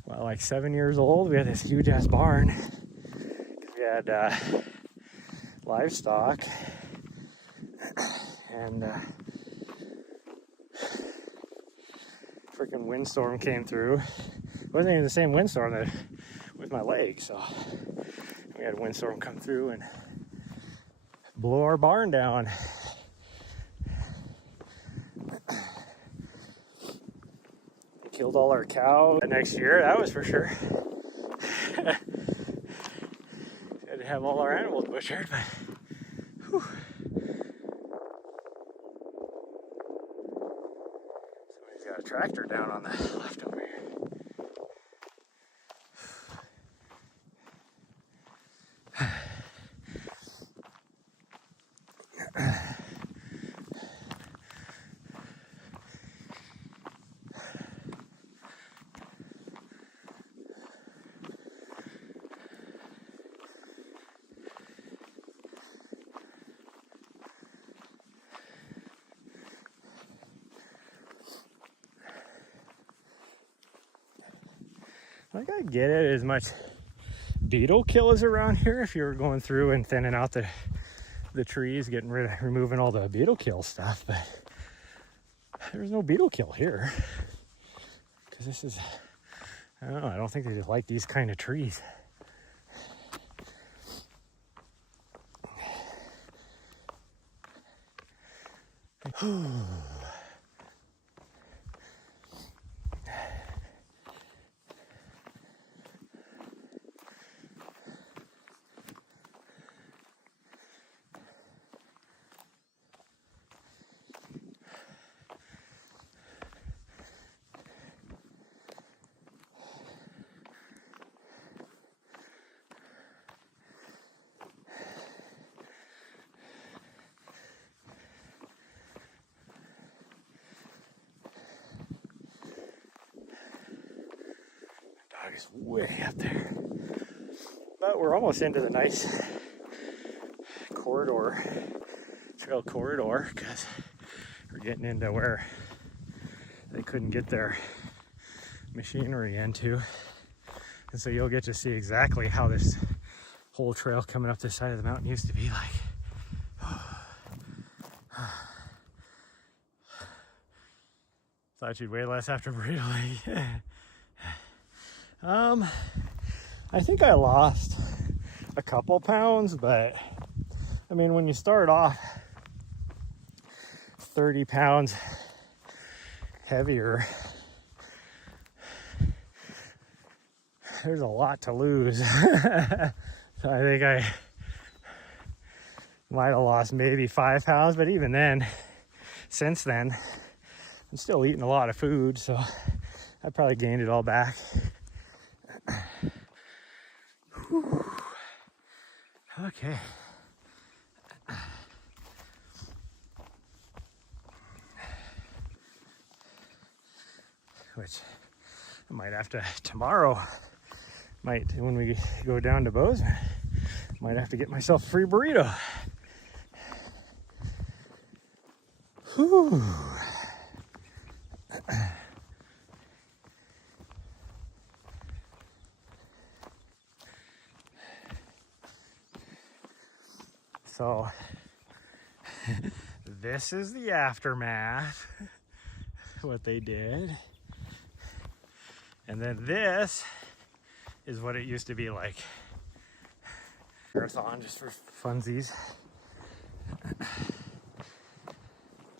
well, like 7 years old. We had this huge ass barn. We had livestock, and freaking windstorm came through. It wasn't even the same windstorm that with my leg, so we had a windstorm come through and blow our barn down. Killed all our cows next year, that was for sure. Had to have all our animals butchered, but whew. Somebody's got a tractor down on the left over here. Like, I get it, as much beetle kill is around here if you're going through and thinning out the trees, removing all the beetle kill stuff, but there's no beetle kill here. Because this is, I don't know, I don't think they just like these kind of trees. Is way up there, but we're almost into the nice trail corridor, because we're getting into where they couldn't get their machinery into, and so you'll get to see exactly how this whole trail coming up this side of the mountain used to be like. Thought you'd weigh less after Burrito. I think I lost a couple pounds, but I mean, when you start off 30 pounds heavier, there's a lot to lose. So I think I might have lost maybe 5 pounds, but even then, since then, I'm still eating a lot of food, so I probably gained it all back. Whew. Okay. Which I might have to tomorrow, when we go down to Bozeman, might have to get myself a free burrito. Whew. So this is the aftermath, what they did. And then this is what it used to be like. Marathon just for funsies.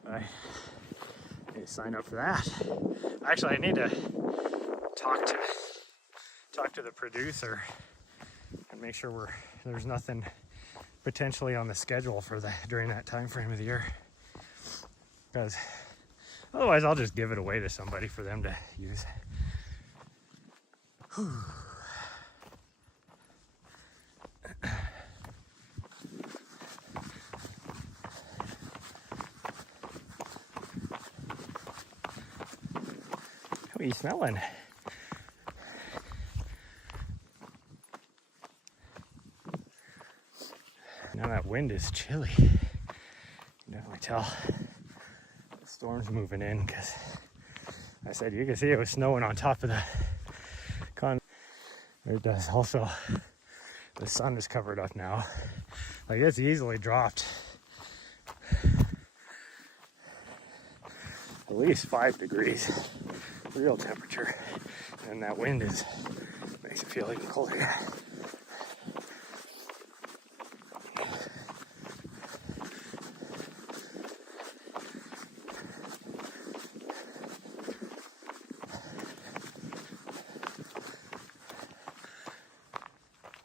I need to sign up for that. Actually, I need to talk to the producer and make sure there's nothing potentially on the schedule for during that time frame of the year. Because otherwise I'll just give it away to somebody for them to use. Whew. What are you smelling? Now that wind is chilly. You can definitely tell the storm's moving in, because I said you can see it was snowing on top of the con. It does also. The sun is covered up now. Like, it's easily dropped at least 5 degrees real temperature, and that wind makes it feel even colder.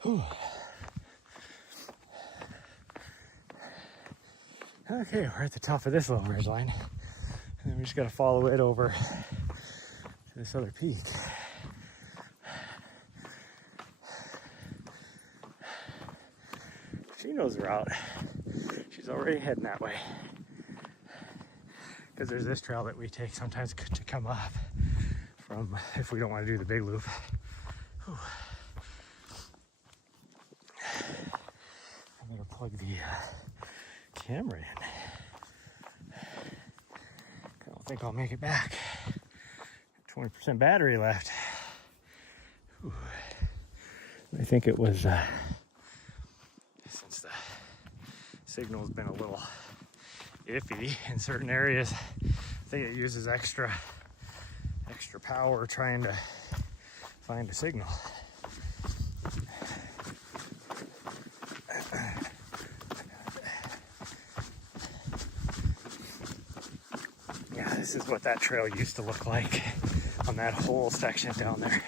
Whew. Okay, we're at the top of this little ridge line, and then we just got to follow it over to this other peak. She knows the route. She's already heading that way, because there's this trail that we take sometimes to come up from if we don't want to do the big loop. Whew. I'm gonna plug the camera in. I don't think I'll make it back. 20% battery left. Whew. I think it was since the signal's been a little iffy in certain areas, I think it uses extra power trying to find a signal. This is what that trail used to look like on that whole section down there.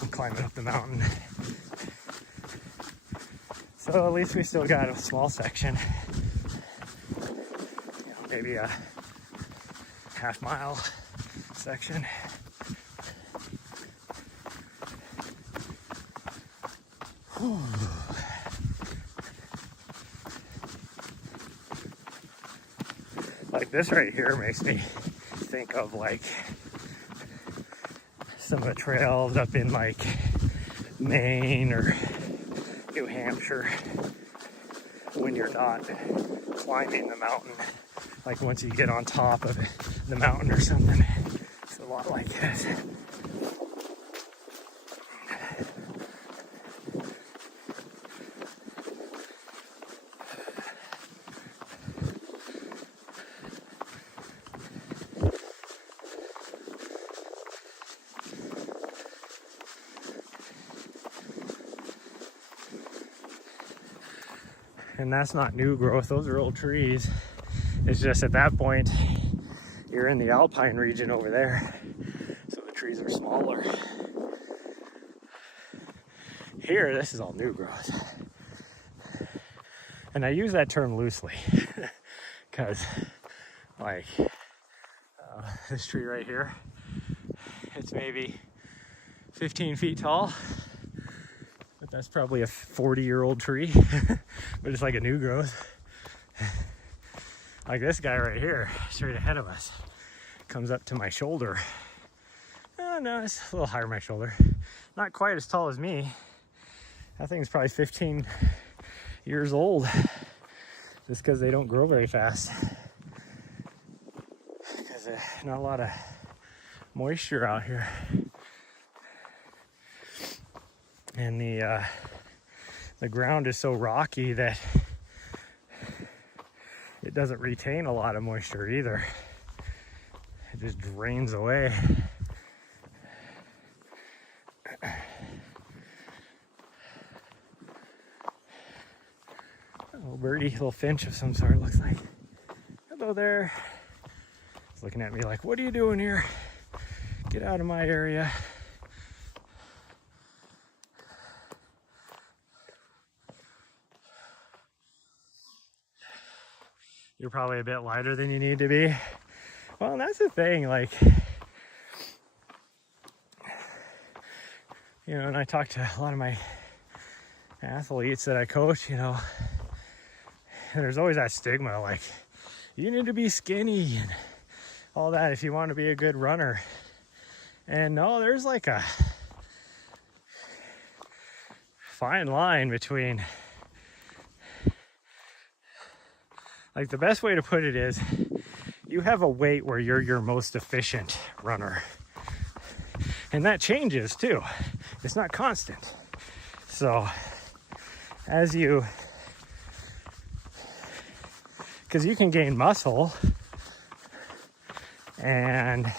I'm climbing up the mountain. So at least we still got a small section. Maybe a half-mile section. Whew. Like this right here makes me think of like some of the trails up in like Maine or New Hampshire when you're not climbing the mountain. Like once you get on top of the mountain or something, it's a lot like this. And that's not new growth, those are old trees. It's just at that point, you're in the alpine region over there, so the trees are smaller. Here, this is all new growth. And I use that term loosely, because like this tree right here, it's maybe 15 feet tall. But that's probably a 40-year-old tree, but it's like a new growth. Like this guy right here, straight ahead of us, comes up to my shoulder. Oh no, it's a little higher than my shoulder. Not quite as tall as me. That thing's probably 15 years old, just because they don't grow very fast. Because not a lot of moisture out here. And the ground is so rocky that it doesn't retain a lot of moisture either. It just drains away. Little birdie, little finch of some sort, looks like. Hello there. He's looking at me like, what are you doing here? Get out of my area. You're probably a bit lighter than you need to be. Well, and that's the thing, like, you know, and I talk to a lot of my athletes that I coach, you know, and there's always that stigma, like, you need to be skinny and all that if you want to be a good runner. And no, there's like a fine line between, like, the best way to put it is you have a weight where you're your most efficient runner. And that changes too. It's not constant. So as you, because you can gain muscle, and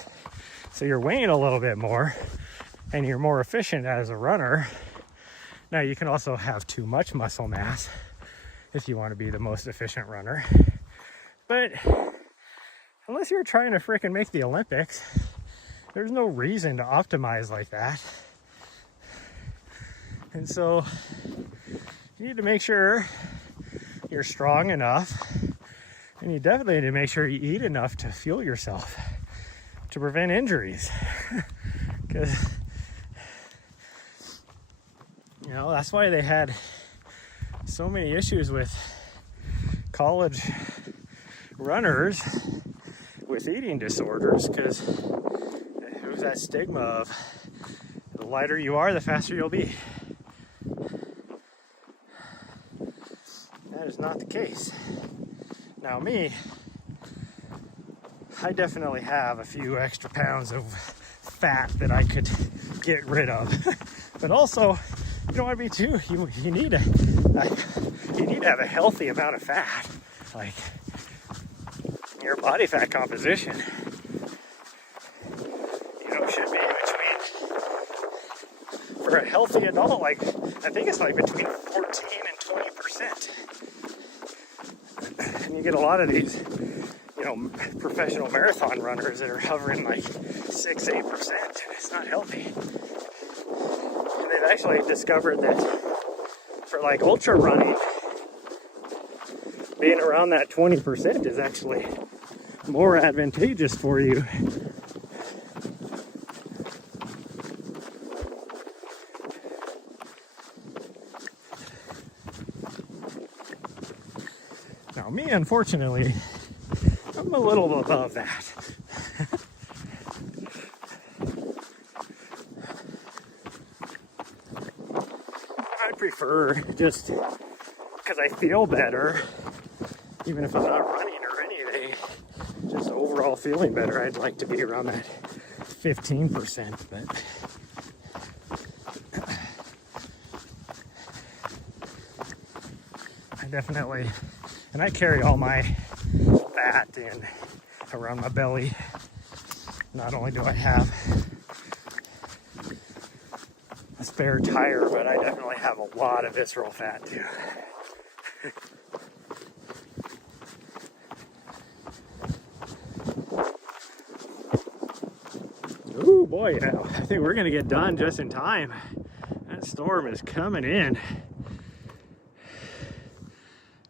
so you're weighing a little bit more and you're more efficient as a runner. Now you can also have too much muscle mass if you want to be the most efficient runner. But unless you're trying to frickin' make the Olympics, there's no reason to optimize like that. And so you need to make sure you're strong enough, and you definitely need to make sure you eat enough to fuel yourself to prevent injuries. Because, you know, that's why they had so many issues with college runners with eating disorders, because it was that stigma of the lighter you are, the faster you'll be. That is not the case. Now me, I definitely have a few extra pounds of fat that I could get rid of. But also, you don't want to be too, you need to have a healthy amount of fat. Like, your body fat composition, you know, should be between, for a healthy adult, like, I think it's like between 14 and 20%. And you get a lot of these, you know, professional marathon runners that are hovering like 6-8%, and it's not healthy. And they've actually discovered that for like ultra running, being around that 20% is actually more advantageous for you. Now me, unfortunately, I'm a little above that. I'd prefer, just because I feel better, even if I'm not running or anything, just overall feeling better, I'd like to be around that 15%, but I definitely, and I carry all my fat in around my belly. Not only do I have a spare tire, but I definitely have a lot of visceral fat too. Ooh, boy, yeah. I think we're gonna get done just in time. That storm is coming in.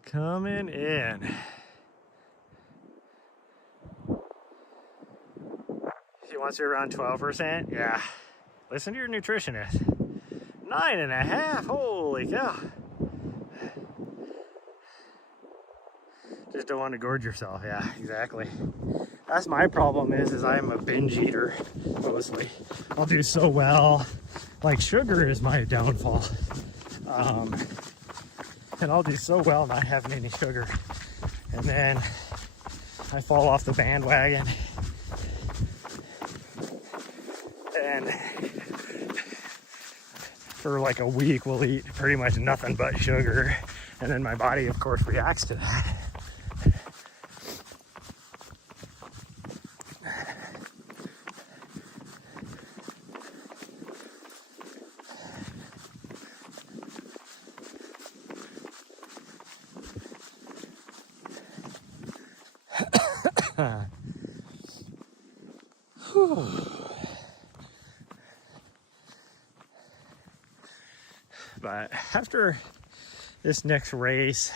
Coming in. She wants you around 12%? Yeah. Listen to your nutritionist. 9.5? Holy cow. Just don't want to gorge yourself. Yeah, exactly. That's my problem is I'm a binge eater, mostly. I'll do so well. Like, sugar is my downfall. And I'll do so well not having any sugar. And then I fall off the bandwagon. And for like a week, we'll eat pretty much nothing but sugar. And then my body, of course, reacts to that. Whew. But after this next race,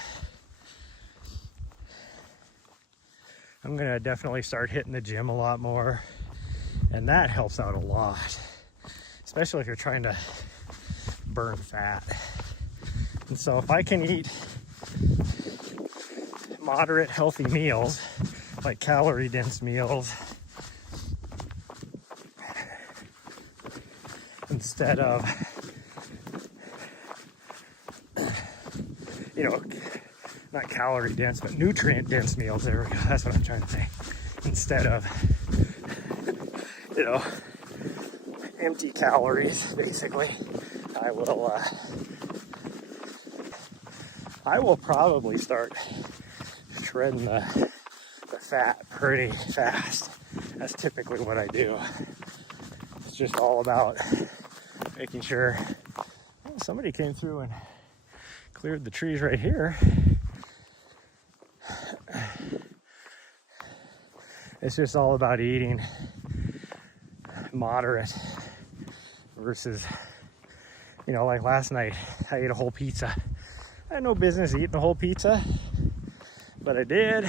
I'm gonna definitely start hitting the gym a lot more, and that helps out a lot, especially if you're trying to burn fat. And so if I can eat moderate, healthy meals, like calorie dense meals, instead of, you know, not calorie dense, but nutrient dense meals. There we go. That's what I'm trying to say. Instead of, you know, empty calories, basically, I will probably start shredding the fat pretty fast. That's typically what I do. It's just all about making sure. Oh, somebody came through and cleared the trees right here. It's just all about eating moderate versus, you know, like last night, I ate a whole pizza. I had no business eating the whole pizza, but I did.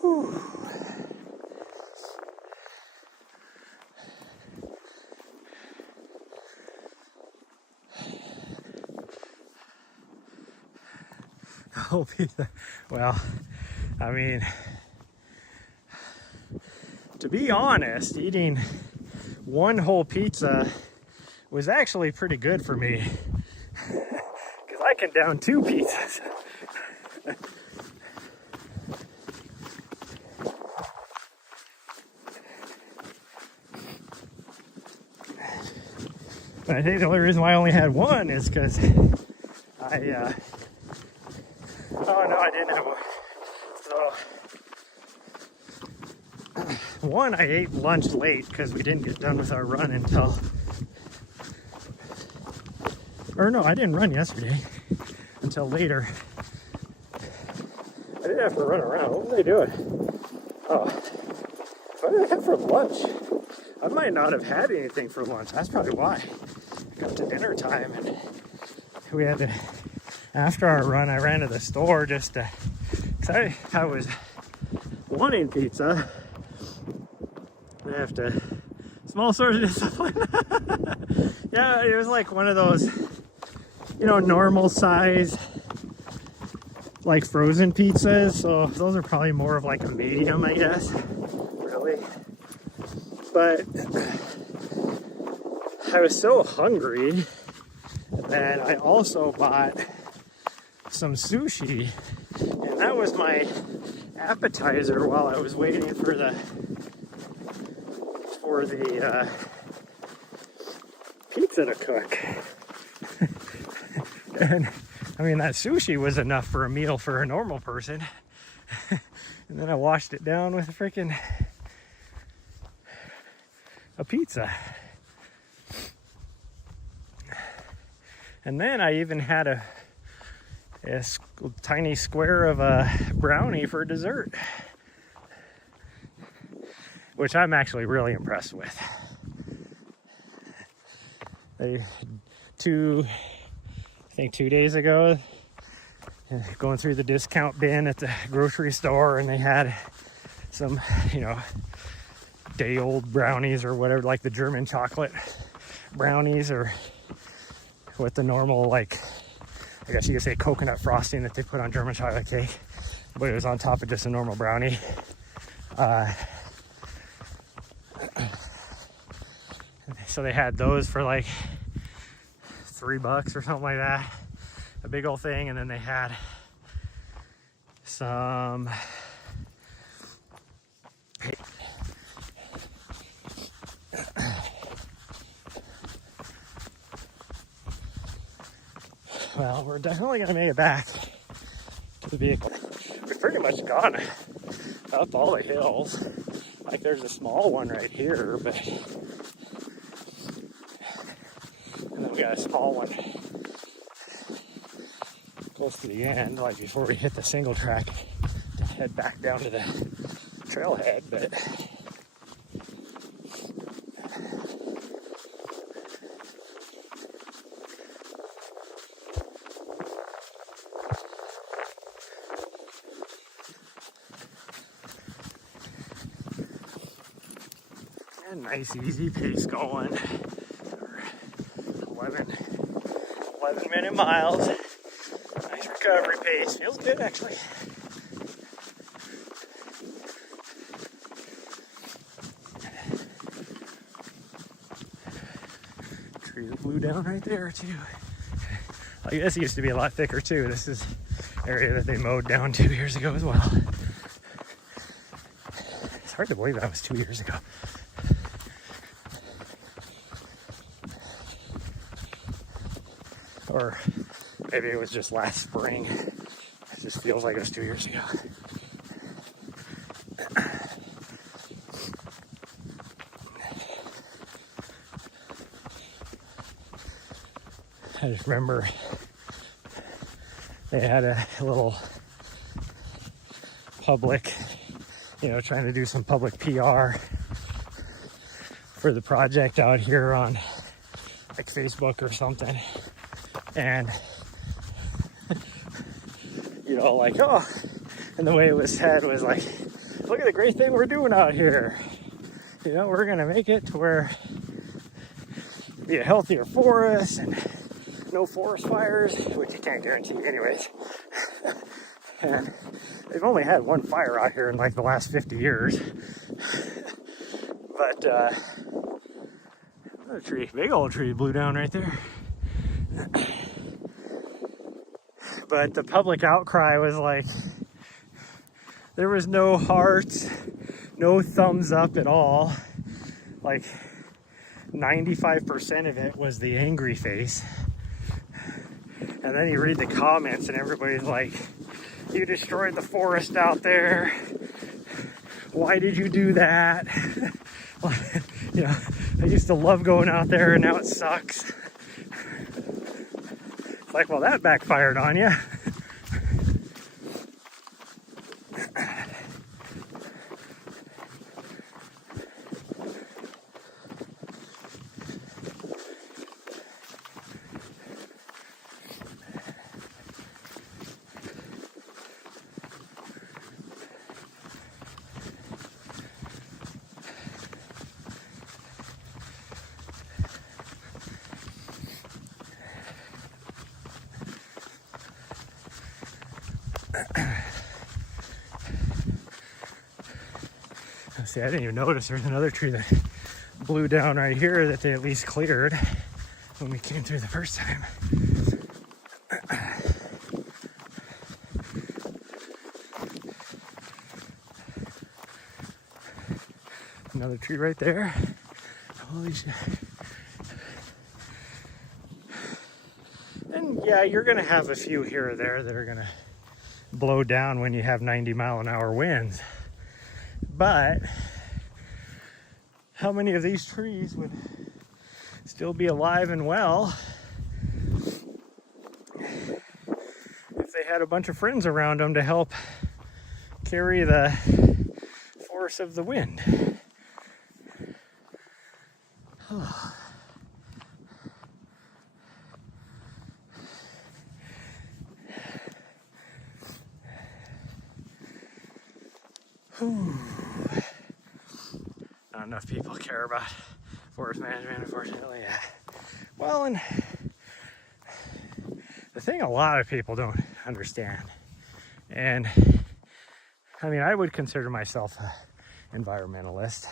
Whew. Whole pizza. Well, I mean, to be honest, eating one whole pizza was actually pretty good for me, because I can down 2 pizzas. But I think the only reason why I only had one is because oh no, I didn't have one. So, one, I ate lunch late because we didn't get done with our run until, or no, I didn't run yesterday until later. I didn't have to run around. What was I doing? Oh, what did I have for lunch? I might not have had anything for lunch. That's probably why. I got to dinner time and we had to, after our run, I ran to the store just to, because I was wanting pizza. I have to, small source of discipline. Yeah, it was like one of those, you know, normal size, like frozen pizzas. So those are probably more of like a medium, I guess, really. But I was so hungry that I also bought some sushi, and that was my appetizer while I was waiting for the pizza to cook. And I mean, that sushi was enough for a meal for a normal person. And then I washed it down with a pizza. And then I even had a tiny square of a brownie for dessert, which I'm actually really impressed with. 2 days ago, going through the discount bin at the grocery store, and they had some, you know, day-old brownies or whatever, like the German chocolate brownies, or with the normal, like, I guess you could say coconut frosting that they put on German chocolate cake, but it was on top of just a normal brownie. So they had those for like $3 or something like that, a big old thing. And then they had some well, we're definitely gonna make it back to the vehicle. We've pretty much gone up all the hills. Like, there's a small one right here, but, and then we got a small one close to the end, like before we hit the single track to head back down to the trailhead, but a nice easy pace going. 11-minute miles. Nice recovery pace. Feels good actually. Tree that blew down right there too. I guess it used to be a lot thicker too. This is area that they mowed down 2 years ago as well. It's hard to believe that was 2 years ago. Or maybe it was just last spring. It just feels like it was 2 years ago. I just remember they had a little public, trying to do some public PR for the project out here on like Facebook or something. And, and the way it was said was like, look at the great thing we're doing out here. We're going to make it to where be a healthier forest and no forest fires, which you can't guarantee anyways. And they've only had one fire out here in like the last 50 years. But, another tree, big old tree blew down right there. But the public outcry was like, there was no hearts, no thumbs up at all. Like 95% of it was the angry face. And then you read the comments and everybody's like, you destroyed the forest out there. Why did you do that? I used to love going out there and now it sucks. Like, well, that backfired on you. See, I didn't even notice there's another tree that blew down right here that they at least cleared when we came through the first time. Another tree right there. Holy shit. And yeah, you're gonna have a few here or there that are gonna blow down when you have 90-mile-an-hour winds. But how many of these trees would still be alive and well if they had a bunch of friends around them to help carry the force of the wind? Not enough people care about forest management, unfortunately. Yeah. Well, and the thing a lot of people don't understand, and I mean, I would consider myself an environmentalist,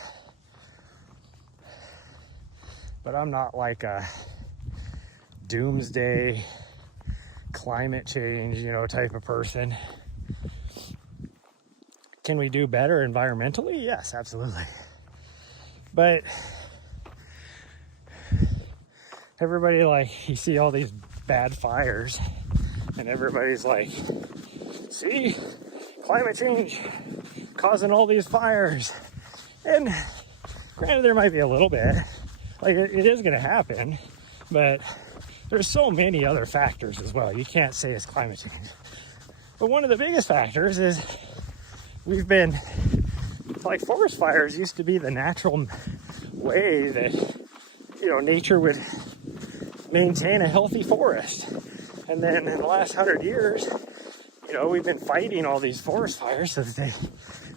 but I'm not like a doomsday climate change, type of person. Can we do better environmentally? Yes, absolutely. But everybody, you see all these bad fires and everybody's like, see, climate change causing all these fires. And granted, there might be a little bit, it is going to happen, but there's so many other factors as well. You can't say it's climate change. But one of the biggest factors is we've been, like, forest fires used to be the natural way that, you know, nature would maintain a healthy forest. And then in the last 100 years, you know, we've been fighting all these forest fires so that they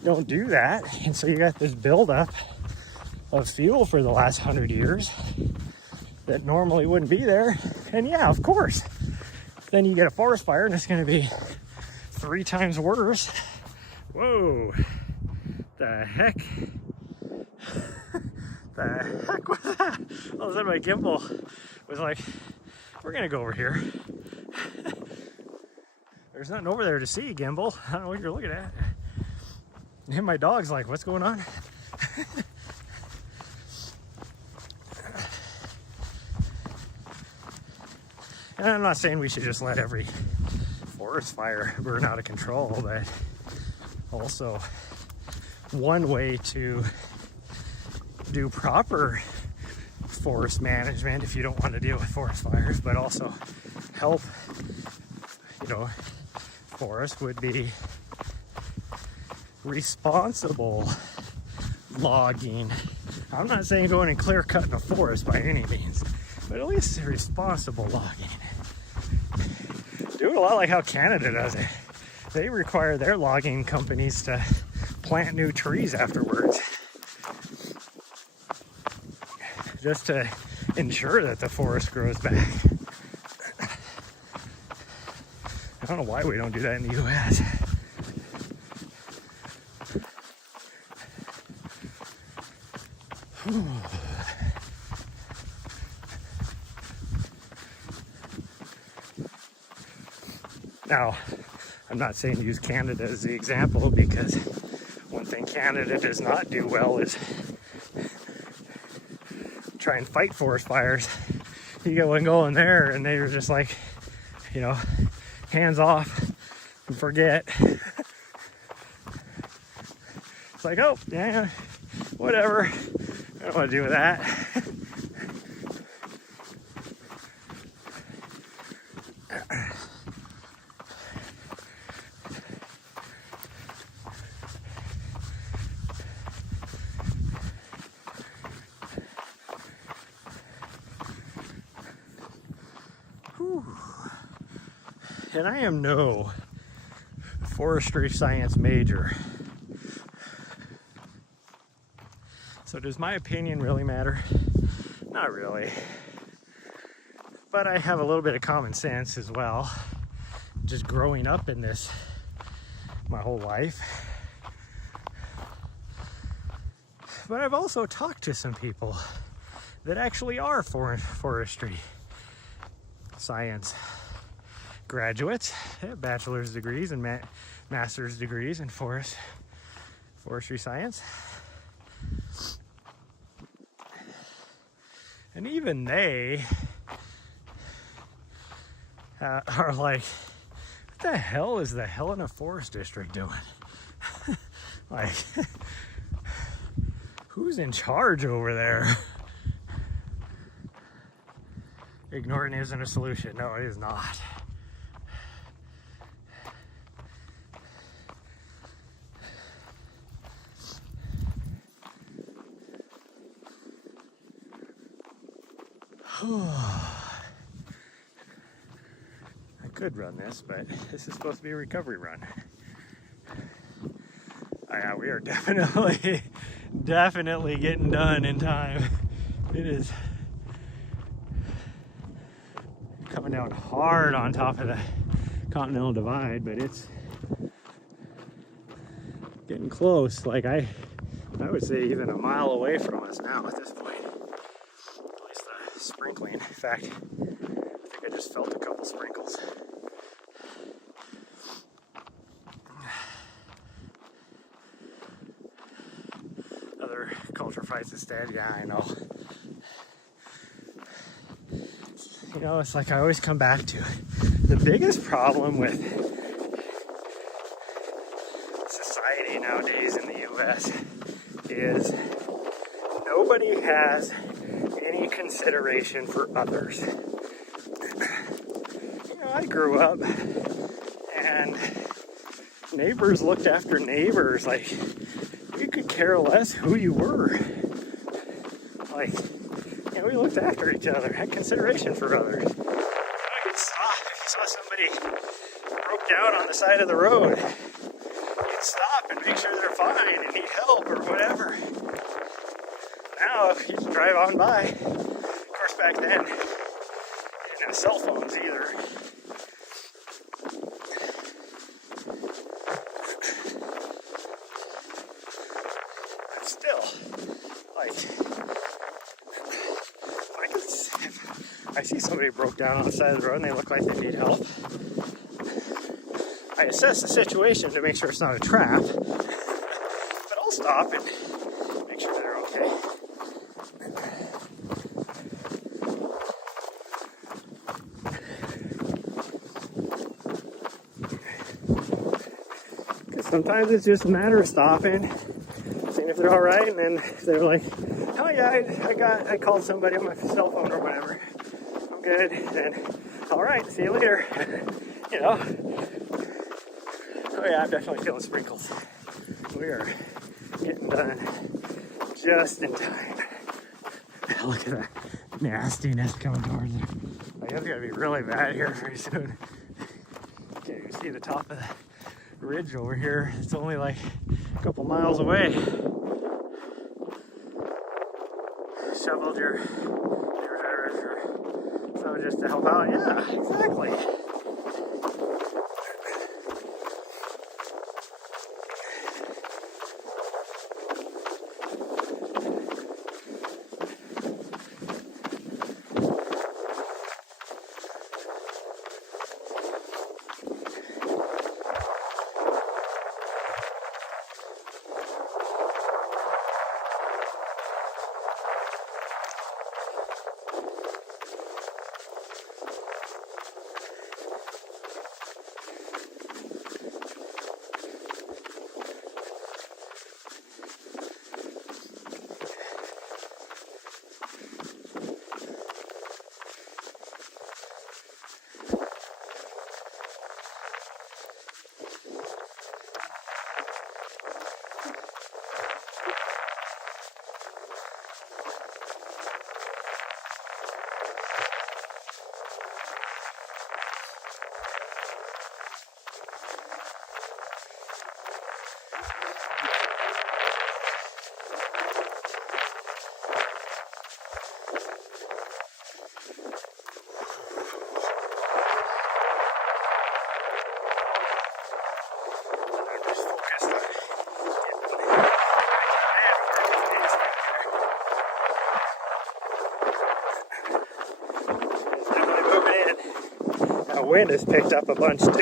don't do that. And so you got this buildup of fuel for the last 100 years that normally wouldn't be there. And yeah, of course, then you get a forest fire and it's going to be 3 times worse. Whoa, the heck? The heck was that? All of a sudden my gimbal was like, we're going to go over here. There's nothing over there to see, gimbal. I don't know what you're looking at. And my dog's like, what's going on? And I'm not saying we should just let every forest fire burn out of control, but also one way to do proper forest management if you don't want to deal with forest fires, but also help, you know, forest would be responsible logging. I'm not saying going and clear cutting a forest by any means, but at least responsible logging. Do it a lot like how Canada does it. They require their logging companies to plant new trees afterwards, just to ensure that the forest grows back. I don't know why we don't do that in the US. Now, I'm not saying use Canada as the example, because one thing Canada does not do well is try and fight forest fires. You get one going there and they're just like, you know, hands off and forget. It's like, oh, yeah, whatever. I don't want to deal with that. And I am no forestry science major. So does my opinion really matter? Not really. But I have a little bit of common sense as well. Just growing up in this my whole life. But I've also talked to some people that actually are forestry science graduates, bachelor's degrees and master's degrees in forestry science. And even they are like, what the hell is the Helena Forest District doing? Like, who's in charge over there? Ignoring isn't a solution. No, it is not. I could run this, but this is supposed to be a recovery run. Yeah, we are definitely getting done in time. It is coming down hard on top of the Continental Divide, but it's getting close. Like I would say even a mile away from us now at this point. At least the sprinkling. In fact, I think I just felt a couple sprinkles. Other culture fights instead. Yeah, I know. You know, it's like I always come back to it. The biggest problem with society nowadays in the US is nobody has any consideration for others. I grew up and neighbors looked after neighbors. Like, we could care less who you were. Like, we looked after each other, had consideration for others. You'd stop if you saw somebody broke down on the side of the road. You'd stop and make sure they're fine and need help or whatever. Now, you just drive on by. Of course, back then, you didn't have cell phones either. But still, like, if I see somebody broke down on the side of the road and they look like they need help, I assess the situation to make sure it's not a trap, but I'll stop and make sure they're okay. Because sometimes it's just a matter of stopping, seeing if they're all right, and then if they're like, oh yeah, I called somebody on my cell phone or whatever, I'm good, then all right, see you later. You know. Oh yeah, I'm definitely feeling sprinkles. We are getting done just in time. Look at that nastiness coming towards us. Like, it's gonna be really bad here pretty soon. Can't even see the top of the ridge over here. It's only like a couple miles away. Shoveled your so just to help out. Yeah, exactly. Wind has picked up a bunch too. This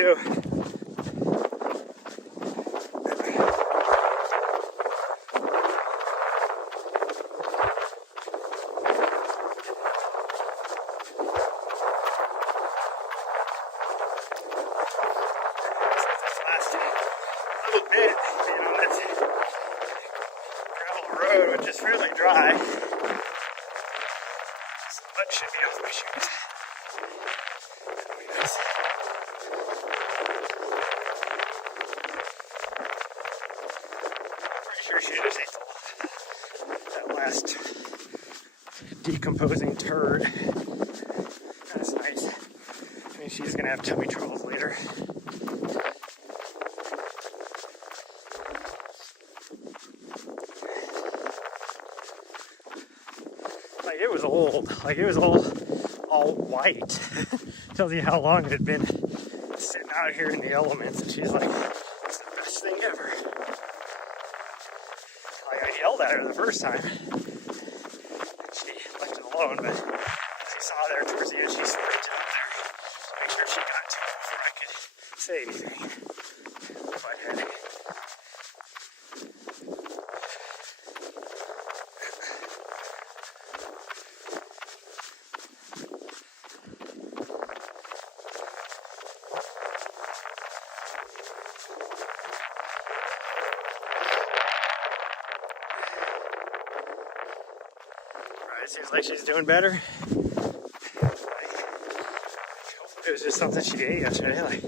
last little bit, that's gravel road, which is fairly dry. So the mud should be off my shoes. She just ate that last decomposing turd. That's nice. I mean, she's gonna have tummy troubles later. Like, it was old. Like, it was all white. Tells you how long it had been sitting out here in the elements. And she's like, it's the best thing ever. I yelled at her the first time. And she left it alone, but as you saw there towards the end, she sprint up there to make sure she got to it before I could say anything. Quite heavy. It seems like she's doing better. Hopefully was just something she ate yesterday. Like,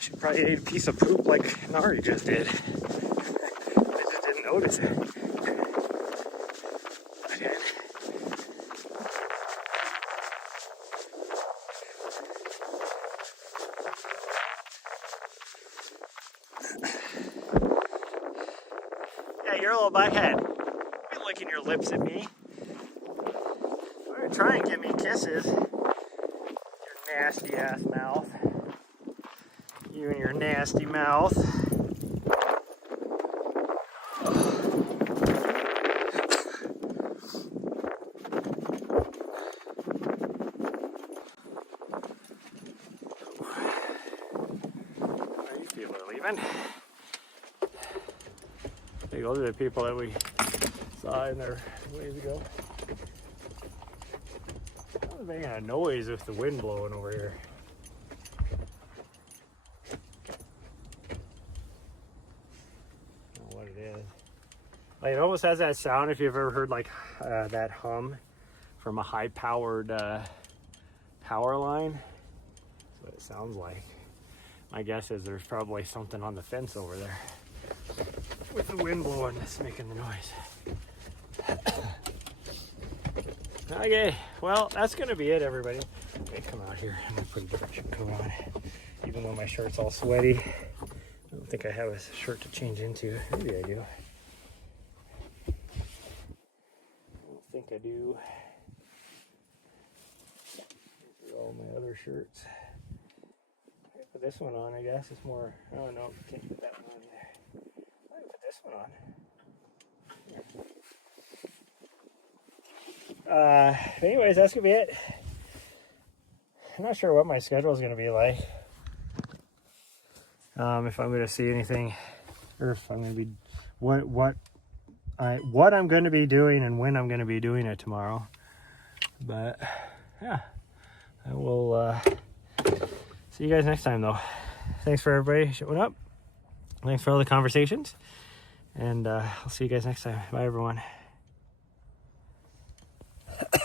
she probably ate a piece of poop like Nari just did. I just didn't notice it. Again. Yeah, you're a little butthead. You're licking your lips at me. Try and give me kisses. Your nasty ass mouth. You and your nasty mouth. How you people are leaving? I think those are the people that we saw in there ways ago. I'm making a noise with the wind blowing over here. I don't know what it is. Like, it almost has that sound if you've ever heard like that hum from a high-powered power line. That's what it sounds like. My guess is there's probably something on the fence over there with the wind blowing that's making the noise. Okay, well, that's gonna be it, everybody. Okay, come out here. I'm gonna put a different shirt coat on. Even though my shirt's all sweaty, I don't think I have a shirt to change into. Maybe I do. I don't think I do. These are all my other shirts. I can put this one on, I guess. It's more, oh no, can't put that one on either. I can put this one on. Anyways, that's gonna be it. I'm not sure what my schedule is gonna be like. If I'm gonna see anything, or if I'm gonna be what I'm gonna be doing and when I'm gonna be doing it tomorrow. But yeah, I will see you guys next time though. Thanks for everybody showing up. Thanks for all the conversations, and I'll see you guys next time. Bye everyone.